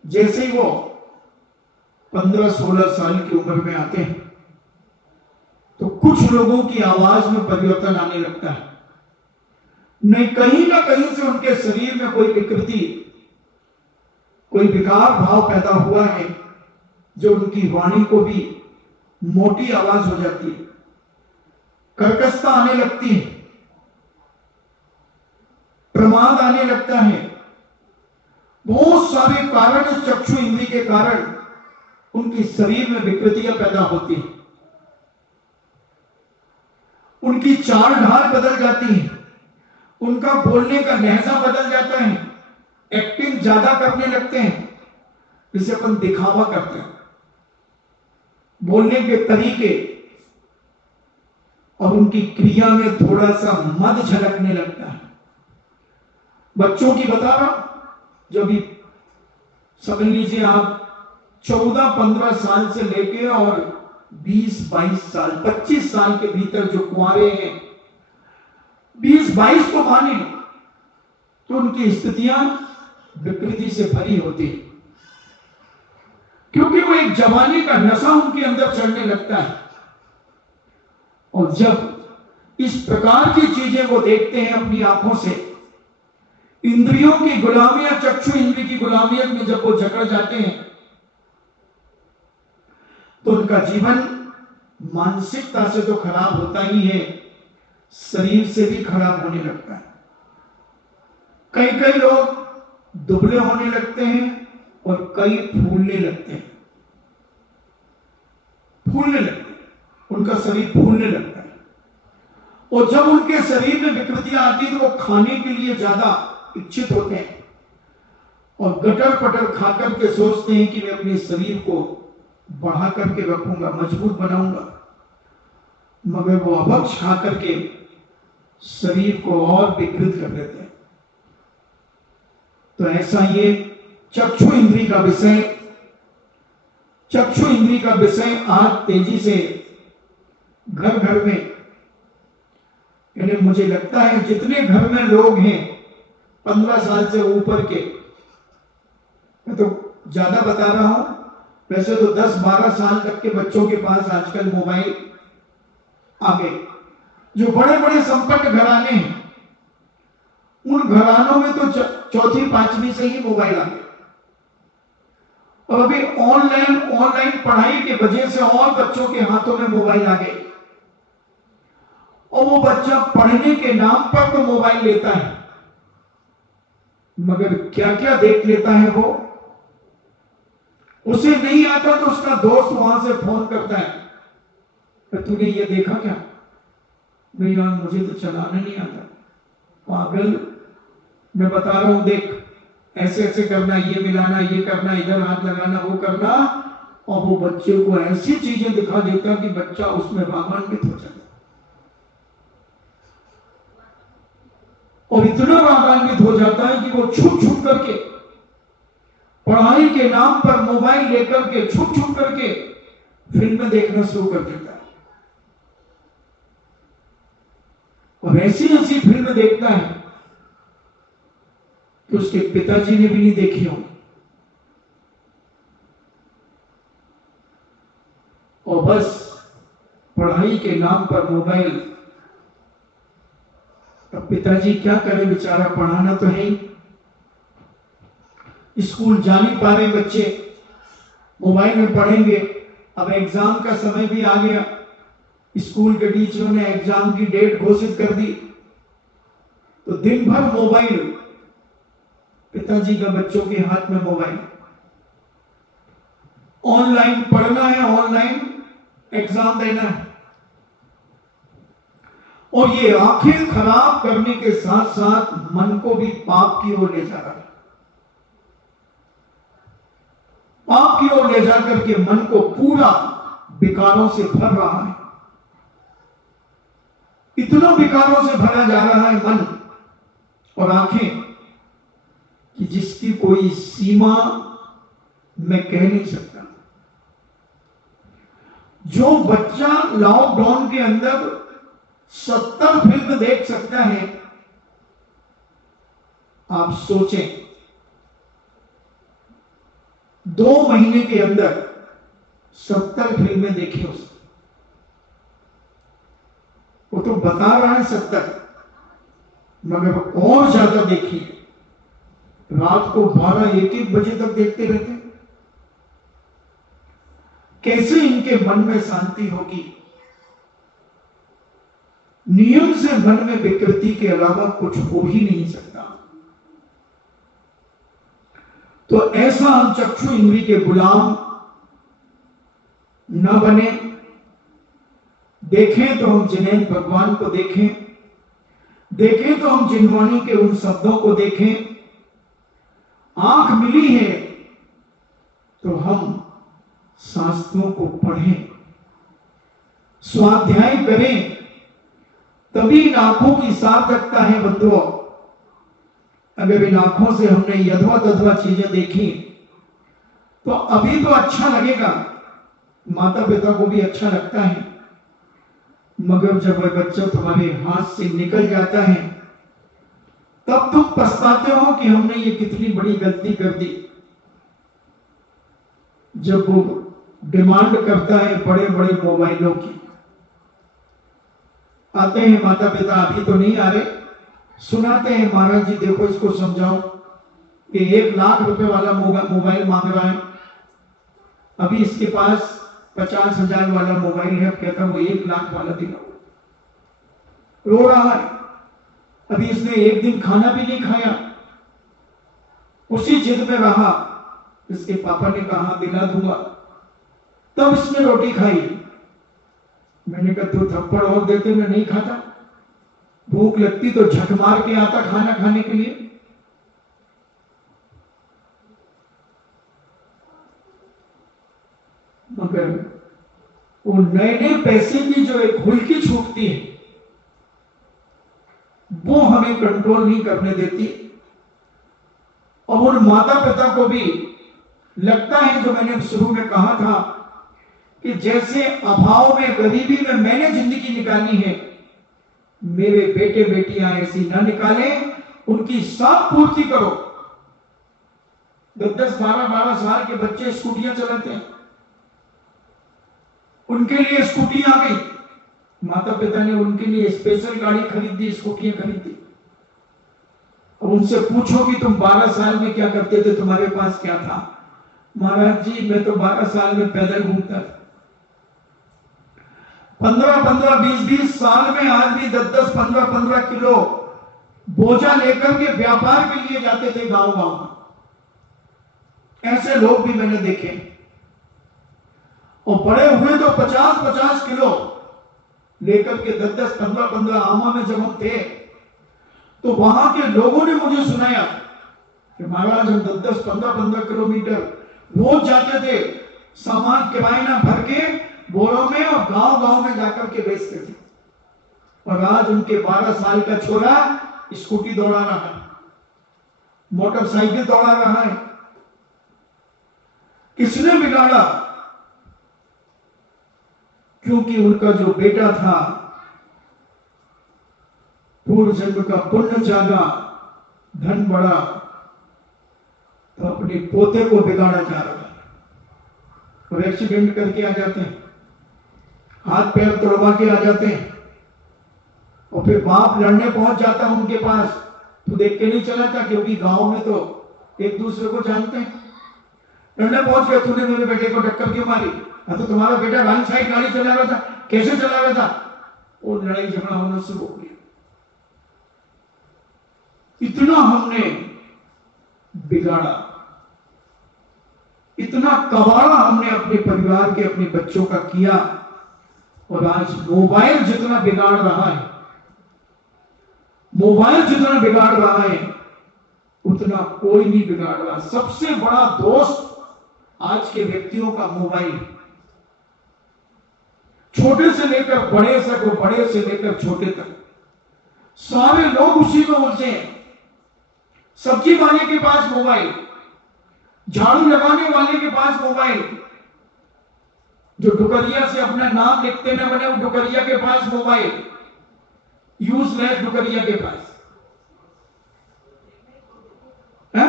जैसे ही वो 15-16 साल की उम्र में आते हैं तो कुछ लोगों की आवाज में परिवर्तन आने लगता है। नहीं, कहीं ना कहीं से उनके शरीर में कोई विकृति, कोई विकार भाव पैदा हुआ है, जो उनकी वाणी को भी मोटी आवाज हो जाती है, कर्कशता आने लगती है, प्रमाद आने लगता है। बहुत सारे कारण चक्षु इंद्री के कारण उनके शरीर में विकृतियां पैदा होती हैं। उनकी चाल ढाल बदल जाती है, उनका बोलने का लहजा बदल जाता है, एक्टिंग ज्यादा करने लगते हैं, जिसे अपन दिखावा करते हैं। बोलने के तरीके और उनकी क्रिया में थोड़ा सा मद झलकने लगता है। बच्चों की बता रहा हूं, जो भी समझ लीजिए आप 14-15 साल से लेके और 20-22 साल, 25 साल के भीतर जो कुंवारे हैं, 20-22 को माने तो उनकी स्थितियां विकृति से भरी होती है, क्योंकि वो एक जवानी का नशा उनके अंदर चढ़ने लगता है। और जब इस प्रकार की चीजें वो देखते हैं अपनी आंखों से, इंद्रियों की गुलामियां, चक्षु इंद्री की गुलामियत में जब वो जकड़ जाते हैं, तो उनका जीवन मानसिकता से तो खराब होता ही है, शरीर से भी खराब होने लगता है। कई कई लोग दुबले होने लगते हैं और कई फूलने लगते हैं, उनका शरीर फूलने लगता है। और जब उनके शरीर में विकृतियां आती है तो वो खाने के लिए ज्यादा इच्छित होते हैं और गटर पटर खाकर के सोचते हैं कि मैं अपने शरीर को बढ़ा करके रखूंगा, मजबूत बनाऊंगा, मगर वो अभक्ष खा करके शरीर को और विकृत कर देते हैं। तो ऐसा ये चक्षु इंद्री का विषय, चक्षु इंद्री का विषय आज तेजी से घर घर में, यानी मुझे लगता है जितने घर में लोग हैं 15 साल से ऊपर के, मैं तो ज्यादा बता रहा हूं, वैसे तो 10-12 साल तक के बच्चों के पास आजकल मोबाइल आ गए। जो बड़े बड़े संपन्न घराने हैं, उन घरानों में तो 4वीं-5वीं से ही मोबाइल आ गए। और अभी ऑनलाइन पढ़ाई के वजह से और बच्चों के हाथों में मोबाइल आ गए। और वो बच्चा पढ़ने के नाम पर तो मोबाइल लेता है, मगर क्या क्या देख लेता है वो। उसे नहीं आता तो उसका दोस्त वहां से फोन करता है, तो तूने ये देखा क्या? नहीं यार मुझे तो चलाना नहीं आता। पागल, मैं बता रहा हूं देख, ऐसे ऐसे करना, ये मिलाना, ये करना, इधर हाथ लगाना, वो करना, और वो बच्चे को ऐसी चीजें दिखा देता कि बच्चा उसमें रागान्वित हो जाता, और इतना रागान्वित हो जाता है कि वो छुप छुप करके पढ़ाई के नाम पर मोबाइल लेकर के छुप छुप करके फिल्में देखना शुरू कर देता है, और ऐसी ऐसी फिल्म देखता है कि उसके पिताजी ने भी नहीं देखी हो। और बस पढ़ाई के नाम पर मोबाइल। अब पिताजी क्या करे बेचारा, पढ़ाना तो है ही, स्कूल जा नहीं पा रहे बच्चे, मोबाइल में पढ़ेंगे। अब एग्जाम का समय भी आ गया, स्कूल के टीचरों ने एग्जाम की डेट घोषित कर दी, तो दिन भर मोबाइल, पिताजी का बच्चों के हाथ में मोबाइल, ऑनलाइन पढ़ना है, ऑनलाइन एग्जाम देना है। और ये आंखें खराब करने के साथ साथ मन को भी पाप की ओर ले जा रहा है, पाप की ओर ले जाकर के मन को पूरा विकारों से भर रहा है, इतना विकारों से भरा जा रहा है मन और आंखें कि जिसकी कोई सीमा मैं कह नहीं सकता। जो बच्चा लॉकडाउन के अंदर 70 फिल्म देख सकता है, आप सोचें 2 महीने के अंदर 70 फिल्में देखी उसने। वो तो बता रहा है 70, मगर और ज्यादा देखी है। रात को 12-1 बजे तक देखते रहते। कैसे इनके मन में शांति होगी? नियम से मन में विकृति के अलावा कुछ हो ही नहीं सकता। तो ऐसा हम चक्षु इंद्री के गुलाम न बने। देखें तो हम जिनेन भगवान को देखें, देखें तो हम जिनवाणी के उन शब्दों को देखें। आंख मिली है तो हम शास्त्रों को पढ़ें, स्वाध्याय करें, तभी इन आंखों की सार्थकता है बंधुओं। अगर इन आंखों से हमने यथवा तथवा चीजें देखी तो अभी तो अच्छा लगेगा, माता पिता को भी अच्छा लगता है, मगर जब वह बच्चा तुम्हारे हाथ से निकल जाता है तब तुम पछताते हो कि हमने ये कितनी बड़ी गलती कर दी। जब वो डिमांड करता है बड़े बड़े मोबाइलों की, आते हैं माता पिता, अभी तो नहीं आ रहे, सुनाते हैं महाराज जी देखो इसको समझाओ कि 1 लाख रुपए वाला मोबाइल मांग रहा है, अभी इसके पास 50,000 वाला मोबाइल है, कहता वो 1 लाख वाला दिलाओ। रो रहा है, अभी इसने 1 दिन खाना भी नहीं खाया, उसी जिद में रहा। इसके पापा ने कहा दिला दूंगा, तब इसने रोटी खाई। मैंने कहा तू थप्पड़ और देते, मैं नहीं खाता, भूख लगती तो झक मार के आता खाना खाने के लिए। मगर वो नए नए पैसे की जो एक हुल्की छूटती है वो हमें कंट्रोल नहीं करने देती। और उन माता पिता को भी लगता है, जो मैंने शुरू में कहा था कि जैसे अभाव में, गरीबी में मैंने जिंदगी निकाली है, मेरे बेटे बेटियां ऐसी ना निकाले, उनकी सब पूर्ति करो। 10-10, 12-12 साल के बच्चे स्कूटियां चलाते हैं, उनके लिए स्कूटी आ गई, माता पिता ने उनके लिए स्पेशल गाड़ी खरीद दी, स्कूटियां खरीद दी। अब उनसे पूछो कि तुम 12 साल में क्या करते थे, तुम्हारे पास क्या था? महाराज जी मैं तो 12 साल में पैदल घूमता था। 15-15, 20-20 साल में आदमी 10-10, 15-15 किलो बोझा लेकर के व्यापार के लिए जाते थे गांव गांव में। ऐसे लोग भी मैंने देखे। और बड़े हुए तो 50-50 किलो लेकर के 10-10, 15-15 आमा में जब हम थे तो वहां के लोगों ने मुझे सुनाया कि महाराज हम 10-10, 15-15 किलोमीटर रोज जाते थे, सामान किराया भर के बोरों में और गांव गांव में जाकर के बेचते थे। और आज उनके 12 साल का छोरा स्कूटी दौड़ा रहा है, मोटरसाइकिल दौड़ा रहा है। किसने बिगाड़ा? क्योंकि उनका जो बेटा था पूर्व जन्म का पुण्य जागा, धन बढ़ा, तो अपने पोते को बिगाड़ा जा रहा है। और एक्सीडेंट करके आ जाते हैं, हाथ पैर तोड़वा के आ जाते हैं। और फिर बाप लड़ने पहुंच जाता है उनके पास, तो देख के नहीं चला था, क्योंकि गांव में तो एक दूसरे को जानते हैं। लड़ने पहुंच गया, तूने मेरे बेटे को टक्कर क्यों मारी? तो तुम्हारा बेटा रॉन्ग साइड गाड़ी चला रहा था, कैसे चला रहा था? वो लड़ाई झगड़ा होना शुरू हो गया। इतना हमने बिगाड़ा, इतना कबाड़ा हमने अपने परिवार के, अपने बच्चों का किया। और आज मोबाइल जितना बिगाड़ रहा है, मोबाइल जितना बिगाड़ रहा है उतना कोई नहीं बिगाड़ रहा। सबसे बड़ा दोस्त आज के व्यक्तियों का मोबाइल, छोटे से लेकर बड़े तक, बड़े से लेकर छोटे तक, सारे लोग उसी में उलझे हैं। सब्जी वाले के पास मोबाइल, झाड़ू लगाने वाले के पास मोबाइल, जो डुकरिया से अपना नाम लिखते न बने वो डुकरिया के पास मोबाइल, यूजलेस डुकरिया के पास है?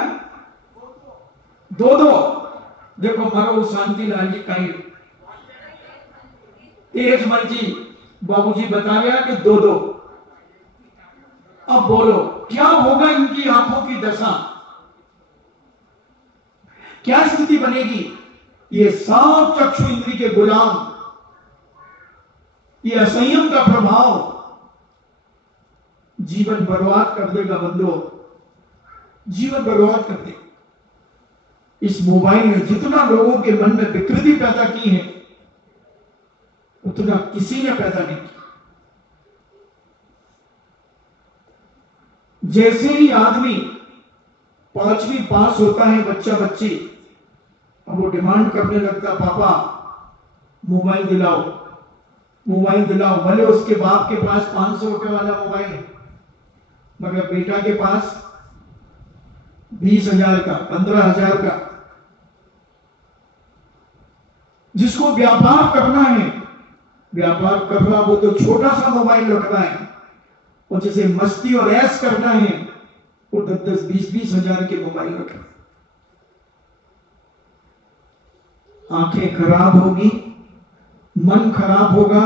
दो देखो मारो शांति लाल जी कहीं तेज मर्जी बाबूजी बता गया कि दो। अब बोलो क्या होगा इनकी आंखों की दशा, क्या स्थिति बनेगी? ये साफ चक्षु इंद्री के गुलाम, ये असंयम का प्रभाव जीवन बर्बाद कर देगा बंदो, जीवन बर्बाद कर देगा। इस मोबाइल ने जितना लोगों के मन में विकृति पैदा की है उतना किसी ने पैदा नहीं किया। जैसे ही आदमी 5वीं पास होता है बच्चा बच्ची, अब वो डिमांड करने लगता, पापा मोबाइल दिलाओ, मोबाइल दिलाओ। भले उसके बाप के पास 500 रुपए वाला मोबाइल है, मगर बेटा के पास 20,000 का, 15,000 का। जिसको व्यापार करना है, व्यापार कर रहा वो तो छोटा सा मोबाइल रख रहा है, और जिसे मस्ती और ऐश करना है वो 10-10, 20-20 हजार के मोबाइल रख रहा है। आंखें खराब होगी, मन खराब होगा,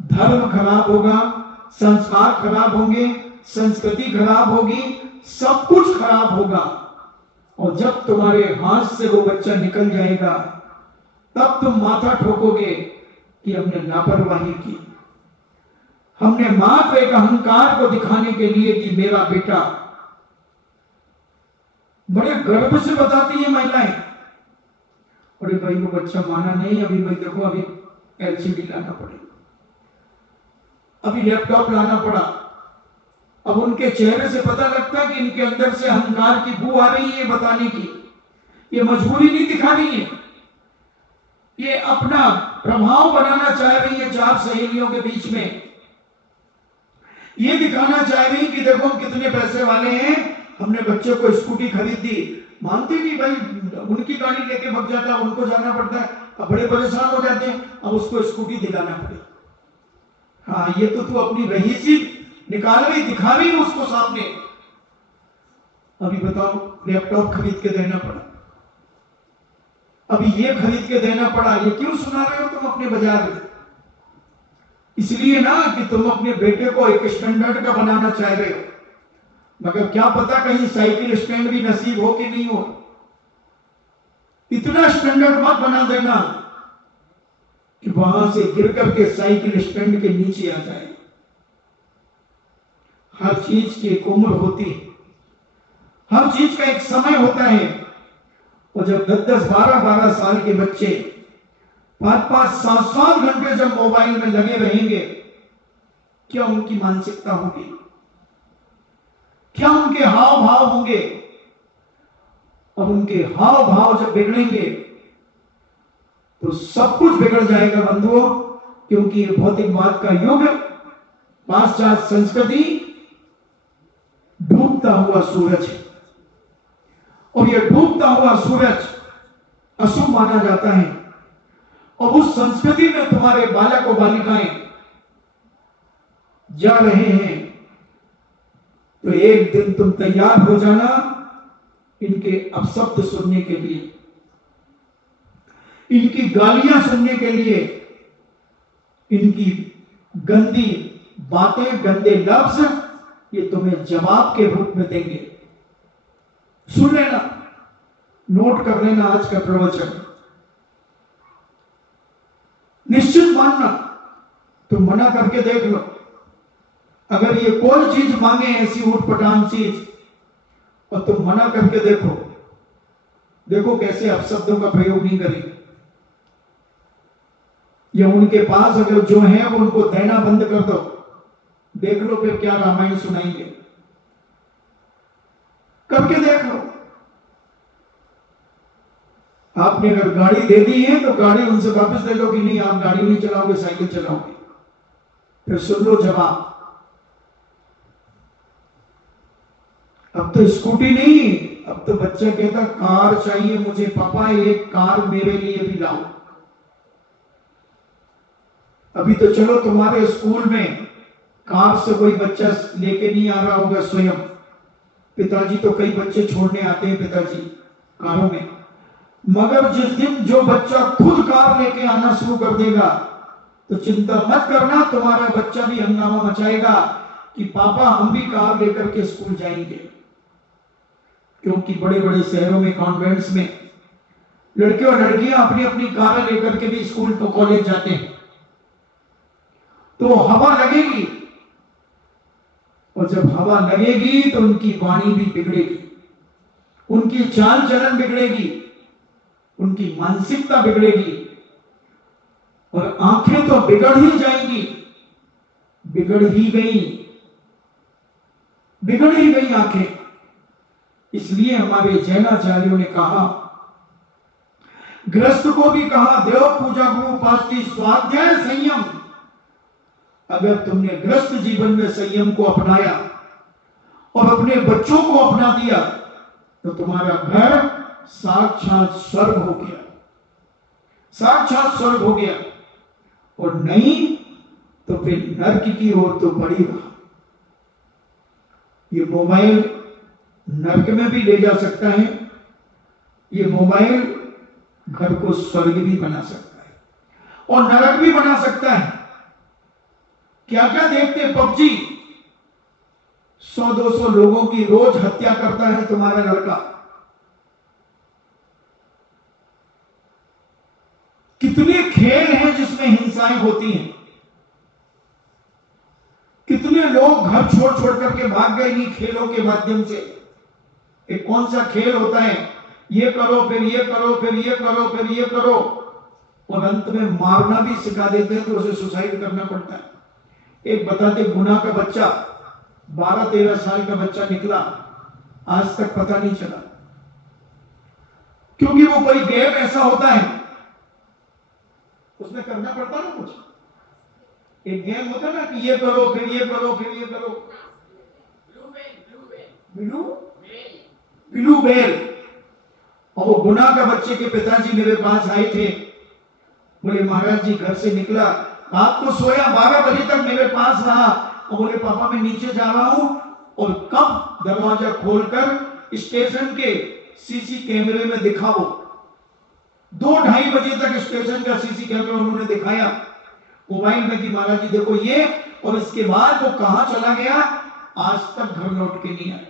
धर्म खराब होगा, संस्कार खराब होंगे, संस्कृति खराब होगी, सब कुछ खराब होगा। और जब तुम्हारे हाथ से वो बच्चा निकल जाएगा तब तुम माथा ठोकोगे कि हमने लापरवाही की, हमने मात्र एक अहंकार को दिखाने के लिए कि मेरा बेटा। बड़े गर्व से बताती है महिलाएं, अरे भाई वो बच्चा माना नहीं, अभी भाई देखो अभी एलसीडी लाना पड़ेगा, अभी लैपटॉप लाना पड़ा। अब उनके चेहरे से पता लगता है कि इनके अंदर से अहंकार की बू आ रही है बताने की। ये मजबूरी नहीं दिखा रही है, ये अपना प्रभाव बनाना चाह रही है 4 सहेलियों के बीच में। ये दिखाना चाह रही कि देखो हम कितने पैसे वाले हैं, हमने बच्चे को स्कूटी खरीद दी। मानते नहीं भाई, उनकी गाड़ी लेके भग जाता है, उनको जाना पड़ता है, अब बड़े परेशान हो जाते हैं, अब उसको स्कूटी दिलाना पड़े। हाँ ये तो तू अपनी रहीसी निकाल रही, दिखा रही है उसको सामने। अभी बताओ लैपटॉप खरीद के देना पड़ा, अभी ये खरीद के देना पड़ा, ये क्यों सुना रहे हो तुम अपने बाजार में? इसलिए ना कि तुम अपने बेटे को एक स्टैंडर्ड का बनाना चाह रहे हो, मगर क्या पता कहीं साइकिल स्टैंड भी नसीब हो कि नहीं हो। इतना स्टैंडर्ड मत बना देना कि वहां से गिर करके साइकिल स्टैंड के नीचे आ जाए। हर चीज की एक उम्र होती है, हर चीज का एक समय होता है। और जब 10-10, 12-12 साल के बच्चे 5-5, 7-7 घंटे जब मोबाइल में लगे रहेंगे, क्या उनकी मानसिकता होगी, क्या उनके हाव भाव होंगे। और उनके हाव भाव जब बिगड़ेंगे तो सब कुछ बिगड़ जाएगा बंधुओं, क्योंकि ये भौतिकवाद का युग, पाश्चात्य संस्कृति डूबता हुआ सूरज है। और यह डूबता हुआ सूरज अशुभ माना जाता है। और उस संस्कृति में तुम्हारे बालक और बालिकाएं जा रहे हैं, तो एक दिन तुम तैयार हो जाना इनके अपशब्द सुनने के लिए, इनकी गालियां सुनने के लिए, इनकी गंदी बातें, गंदे लफ्ज, ये तुम्हें जवाब के रूप में देंगे। सुन लेना, नोट कर लेना आज का प्रवचन, निश्चित मानना। तुम मना करके देख लो, अगर ये कोई चीज मांगे ऐसी ऊटपटांग चीज, और तुम मना करके देखो, देखो कैसे अपशब्दों का प्रयोग नहीं करेंगे। या उनके पास अगर जो है वो उनको देना बंद कर दो, देख लो फिर क्या रामायण सुनाएंगे। करके देख लो। आपने अगर गाड़ी दे दी है तो गाड़ी उनसे वापस ले लो कि नहीं आप गाड़ी नहीं चलाओगे, साइकिल चलाओगे। फिर सुन लो जवाब। अब तो स्कूटी नहीं, अब तो बच्चा कहता कार चाहिए मुझे पापा, एक कार मेरे लिए भी लाओ। अभी तो चलो तुम्हारे स्कूल में कार से कोई बच्चा लेके नहीं आ रहा होगा स्वयं, पिताजी तो कई बच्चे छोड़ने आते हैं पिताजी कारों में। मगर जिस दिन जो बच्चा खुद कार लेके आना शुरू कर देगा, तो चिंता मत करना, तुम्हारा बच्चा भी हंगामा मचाएगा कि पापा हम भी कार लेकर के स्कूल जाएंगे। क्योंकि बड़े बड़े शहरों में, कॉन्वेंट्स में लड़के और लड़कियां अपनी अपनी कारें लेकर के भी स्कूल तो कॉलेज जाते हैं। तो हवा लगेगी, और जब हवा लगेगी तो उनकी वाणी भी बिगड़ेगी, उनकी चाल चलन बिगड़ेगी, उनकी मानसिकता बिगड़ेगी, और आंखें तो बिगड़ ही जाएंगी। बिगड़ ही गई आंखें। इसलिए हमारे जैनाचार्यों ने कहा, गृहस्थ को भी कहा, देव पूजा गुरु उपासती स्वाध्याय संयम। अगर तुमने गृहस्थ जीवन में संयम को अपनाया और अपने बच्चों को अपना दिया, तो तुम्हारा घर साक्षात स्वर्ग हो गया, साक्षात स्वर्ग हो गया। और नहीं तो फिर नरक की ओर तो बढ़ी रहा। ये मोबाइल नरक में भी ले जा सकता है, ये मोबाइल घर को स्वर्ग भी बना सकता है और नरक भी बना सकता है। क्या क्या देखते हैं, पबजी 100-200 लोगों की रोज हत्या करता है तुम्हारा लड़का। कितने खेल हैं जिसमें हिंसाएं होती हैं, कितने लोग घर छोड़ छोड़ करके भाग गए इन्हीं खेलों के माध्यम से। एक कौन सा खेल होता है, ये करो फिर ये करो फिर ये करो फिर ये करो, और अंत में मारना भी सिखा देते हैं तो उसे सुसाइड करना पड़ता है। एक बताते गुना का बच्चा 12-13 साल का बच्चा निकला, आज तक पता नहीं चला, क्योंकि वो कोई गेम ऐसा होता है उसमें करना पड़ता ना कुछ। एक गेम होता है ना कि ये करो फिर ये करो फिर ये करो। Blue bell. और वो गुना का बच्चे के पिताजी मेरे पास आए थे, बोले महाराज जी घर से निकला, रात को सोया 12 बजे तक मेरे पास रहा, और बोले पापा मैं नीचे जा रहा हूं। और कब दरवाजा खोलकर स्टेशन के सीसी कैमरे में दिखाओ, 2-2:30 बजे तक स्टेशन का सीसी कैमरा उन्होंने दिखाया मोबाइल में कि महाराज जी देखो ये, और इसके बाद वो कहां चला गया, आज तक घर लौट के नहीं आया।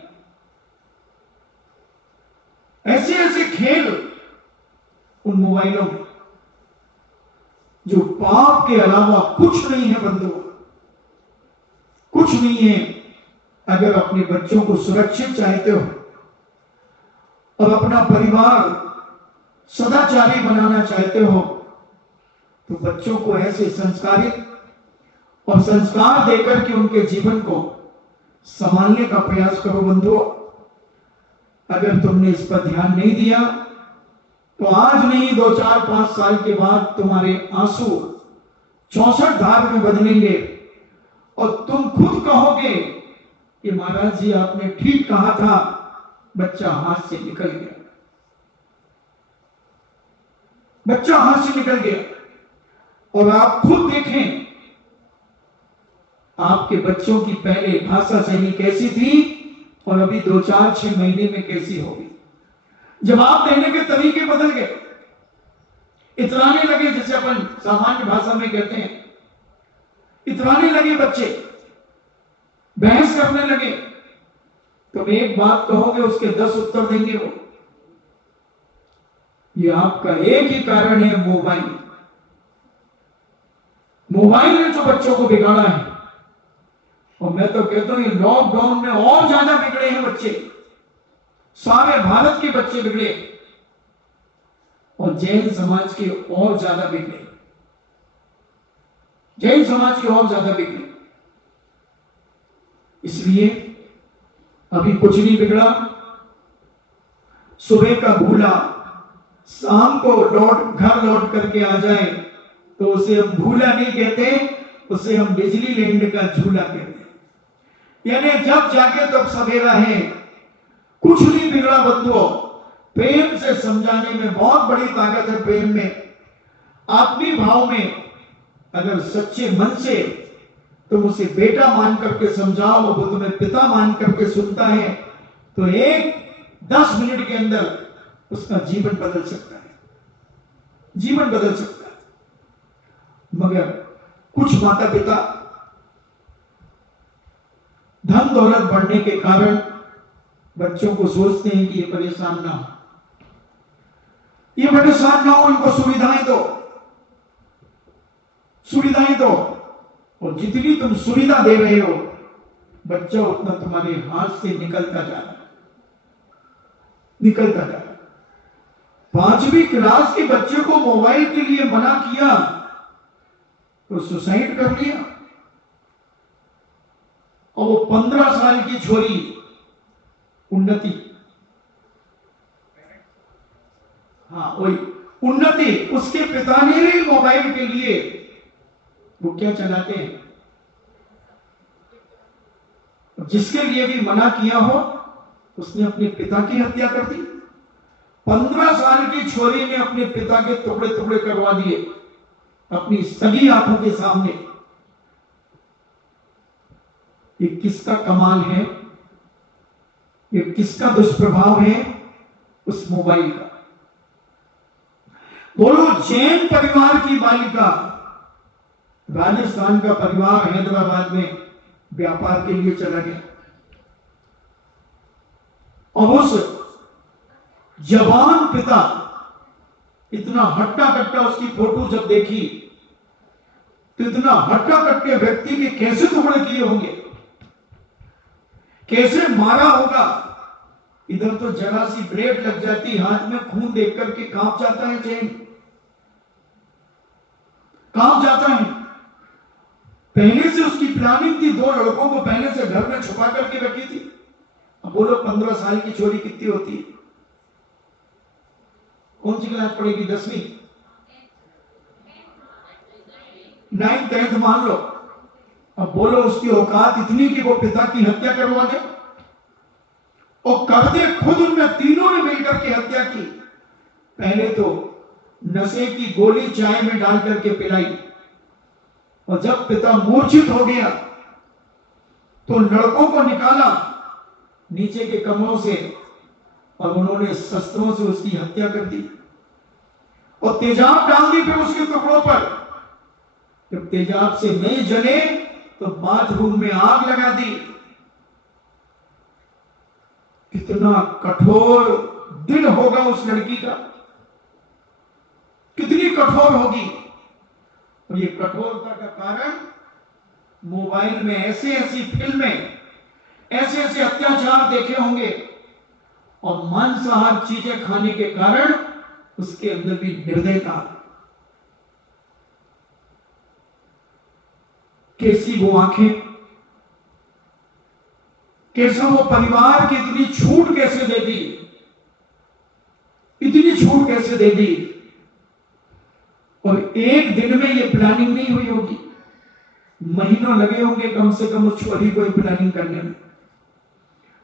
ऐसे ऐसे खेल उन मोबाइलों में जो पाप के अलावा कुछ नहीं है बंधुओं, कुछ नहीं है। अगर अपने बच्चों को सुरक्षित चाहते हो और अपना परिवार सदाचारी बनाना चाहते हो तो बच्चों को ऐसे संस्कारित और संस्कार देकर के उनके जीवन को संभालने का प्रयास करो बंधुओं। अगर तुमने इस पर ध्यान नहीं दिया तो आज नहीं 2, 4, 5 साल के बाद तुम्हारे आंसू 64 धार में बदलेंगे और तुम खुद कहोगे कि महाराज जी आपने ठीक कहा था, बच्चा हाथ से निकल गया, बच्चा हाथ से निकल गया। और आप खुद देखें आपके बच्चों की पहले भाषा शैली कैसी थी और अभी 2, 4, 6 महीने में कैसी होगी। जवाब देने के तरीके बदल गए, इतराने लगे, जैसे अपन सामान्य भाषा में कहते हैं, इतराने लगे बच्चे, बहस करने लगे। तुम एक बात कहोगे उसके 10 उत्तर देंगे वो। ये आपका एक ही कारण है, मोबाइल। मोबाइल ने जो बच्चों को बिगाड़ा है, और मैं तो कहता हूं ये लॉकडाउन में और ज्यादा बिगड़े हैं बच्चे, सारे भारत के बच्चे बिगड़े और जैन समाज के और ज्यादा बिगड़े, जैन समाज के और ज्यादा बिगड़े। इसलिए अभी कुछ नहीं बिगड़ा, सुबह का भूला शाम को घर लौट करके आ जाए तो उसे हम भूला नहीं कहते, उसे हम बिजली लैंड का झूला कहते हैं। यानी जब जागे तब सवेरा है, कुछ नहीं बिगड़ा बंधुओं। प्रेम से समझाने में बहुत बड़ी ताकत है, प्रेम में, आत्मीय भाव में। अगर सच्चे मन से तुम उसे बेटा मान करके समझाओ, वो तुम्हें पिता मान करके सुनता है, तो 10 मिनट के अंदर उसका जीवन बदल सकता है, जीवन बदल सकता है। मगर कुछ माता पिता धन दौलत बढ़ने के कारण बच्चों को सोचते हैं कि ये परेशान ना हो, ये परेशान ना हो, इनको सुविधाएं दो, सुविधाएं दो। और जितनी तुम सुविधा दे रहे हो बच्चा उतना तुम्हारे हाथ से निकलता जा रहा है, निकलता जा रहा है। 5वीं क्लास के बच्चे को मोबाइल के लिए मना किया तो सुसाइड कर लिया, और वो 15 साल की छोरी उन्नति, हाँ वही उन्नति, उसके पिता ने भी मोबाइल के लिए वो क्या चलाते हैं, जिसके लिए भी मना किया हो उसने अपने पिता की हत्या कर दी। 15 साल की छोरी ने अपने पिता के टुकड़े टुकड़े करवा दिए अपनी सगी आंखों के सामने। ये किसका कमाल है, ये किसका दुष्प्रभाव है उस मोबाइल का। बोलो जैन परिवार की बालिका, राजस्थान का परिवार हैदराबाद में व्यापार के लिए चला गया, और उस जवान पिता, इतना हट्टा कट्टा, उसकी फोटो जब देखी तो इतना हट्टा कट्टे व्यक्ति के कैसे टुकड़े किए होंगे, कैसे मारा होगा। इधर तो जरा सी ब्लेड लग जाती, हाथ में खून देख करके कांप जाता है चैन, कांप जाता है। पहले से उसकी प्लानिंग थी, 2 लड़कों को पहले से घर में छुपा करके रखी थी। अब बोलो 15 साल की छोरी कितनी होती है, कौन सी क्लास पढ़ेगी, 10वीं 9th 10th मान लो। अब बोलो उसकी औकात इतनी कि वो पिता की हत्या करवा दे, और कर दे खुद। उनमें तीनों ने मिलकर के हत्या की। पहले तो नशे की गोली चाय में डाल करके पिलाई, और जब पिता मूर्छित हो गया तो लड़कों को निकाला नीचे के कमरों से और उन्होंने शस्त्रों से उसकी हत्या कर दी और तेजाब डाल दी फिर उसके टुकड़ों पर। जब तेजाब से नहीं जले तो बाथरूम में आग लगा दी। कितना कठोर दिल होगा उस लड़की का, कितनी कठोर होगी। और ये कठोरता का कारण मोबाइल में ऐसी ऐसी फिल्में, ऐसे ऐसे अत्याचार देखे होंगे, और मांसाहार चीजें खाने के कारण उसके अंदर भी निर्दयता। कैसी वो आंखें, कैसा वो परिवार की इतनी छूट कैसे दे दी, इतनी छूट कैसे दे दी। और एक दिन में ये प्लानिंग नहीं हुई होगी, महीनों लगे होंगे कम से कम उस छोरी को प्लानिंग करने में,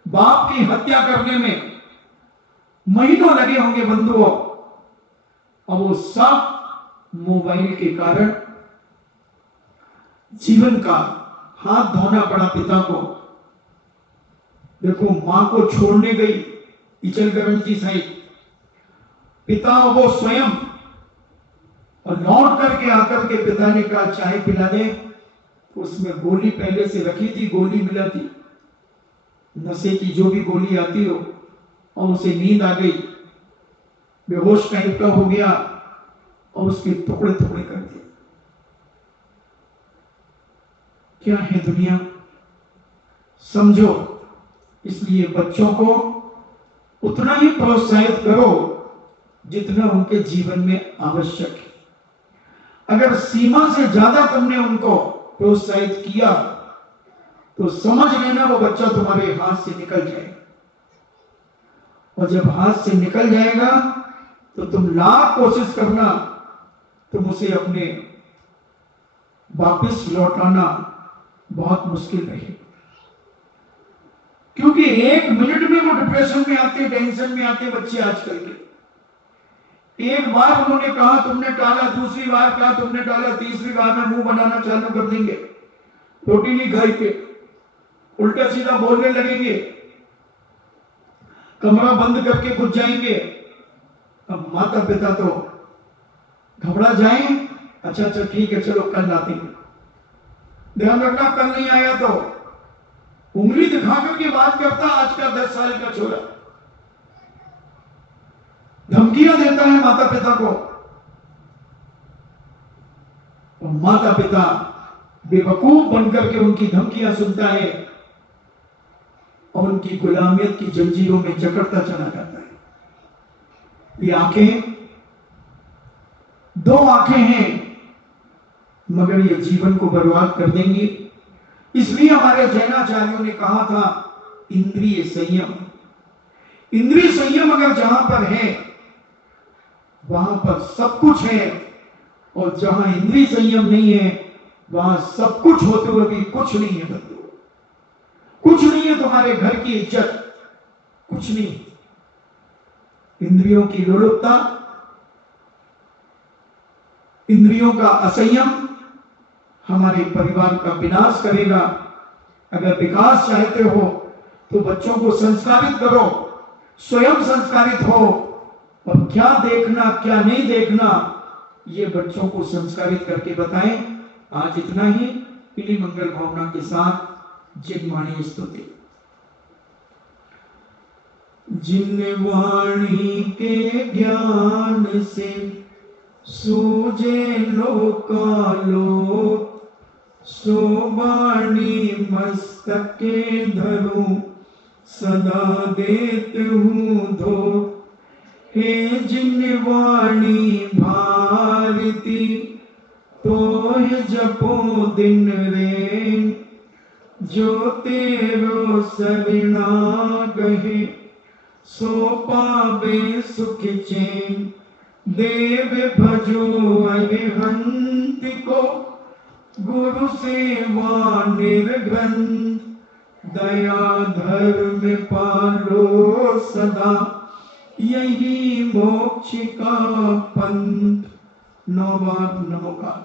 बाप की हत्या करने में महीनों लगे होंगे बंधुओं। और वो सब मोबाइल के कारण जीवन का हाथ धोना पड़ा पिता को। देखो, मां को छोड़ने गई इचलकरंजी की साइड, पिता वो स्वयं, और लौट करके आकर के पिता ने कहा चाय पिला दे, तो उसमें गोली पहले से रखी थी, गोली मिला थी, नशे की जो भी गोली आती हो, और उसे नींद आ गई, बेहोश टाइप का हो गया, और उसके टुकड़े टुकड़े कर दिए। क्या है दुनिया, समझो। इसलिए बच्चों को उतना ही प्रोत्साहित करो जितना उनके जीवन में आवश्यक है। अगर सीमा से ज्यादा तुमने उनको प्रोत्साहित किया तो समझ लेना वो बच्चा तुम्हारे हाथ से निकल जाएगा, और जब हाथ से निकल जाएगा तो तुम लाख कोशिश करना, तुम उसे अपने वापस लौटाना बहुत मुश्किल रहेगा। क्योंकि एक मिनट में वो डिप्रेशन में आते, टेंशन में आते बच्चे आजकल के। एक बार उन्होंने कहा तुमने टाला, दूसरी बार कहा तुमने टाला, तीसरी बार में मुंह बनाना चालू कर देंगे, रोटी नहीं खाई के उल्टा सीधा बोलने लगेंगे, कमरा बंद करके घुस जाएंगे। अब माता पिता तो घबरा जाएं, अच्छा ठीक है चलो कल आते हैं, ध्यान रखना कल नहीं आया तो उंगली दिखाकर के बात करता आज का 10 साल का छोरा, धमकियां देता है माता पिता को, और माता पिता बेवकूफ बनकर के उनकी धमकियां सुनता है और उनकी गुलामियत की जंजीरों में जकड़ता चला जाता है। ये आंखें, दो आंखें हैं मगर ये जीवन को बर्बाद कर देंगी। इसलिए हमारे जैनाचार्यों ने कहा था इंद्रिय संयम। इंद्रिय संयम अगर जहां पर है वहां पर सब कुछ है, और जहां इंद्रिय संयम नहीं है वहां सब कुछ होते हुए भी कुछ नहीं है बंधु, कुछ नहीं है। तुम्हारे घर की इज्जत कुछ नहीं। इंद्रियों की लोलुपता, इंद्रियों का असंयम हमारे परिवार का विनाश करेगा। अगर विकास चाहते हो तो बच्चों को संस्कारित करो, स्वयं संस्कारित हो, और क्या देखना क्या नहीं देखना ये बच्चों को संस्कारित करके बताएं। आज इतना ही। पीली मंगल भावना के साथ जिनवाणी स्तुति। जिन वाणी के ज्ञान से सूझे लोकालोक, सो वाणी मस्तके धरूं सदा देत हूँ धो। हे जिन वाणी भारती तो जपो दिन रे, जो तेरो सरना गहे सो पावे सुख चैन। देव भजो अरिहंत को गुरु सेवा निर्ग्रंथ, दया धर्म पालो सदा यही मोक्ष का पंथ। 9 बार नमोकार।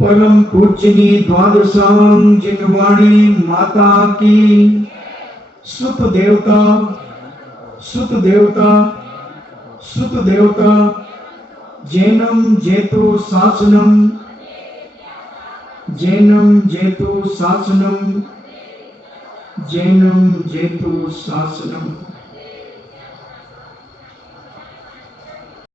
परम पूजनीय द्वादशांग जिनवाणी माता की सुत देवता सुत देवता सुत देवता जैनम जेतु शासनम जैनम जेतु शासनम जैनम जेतु शासनम।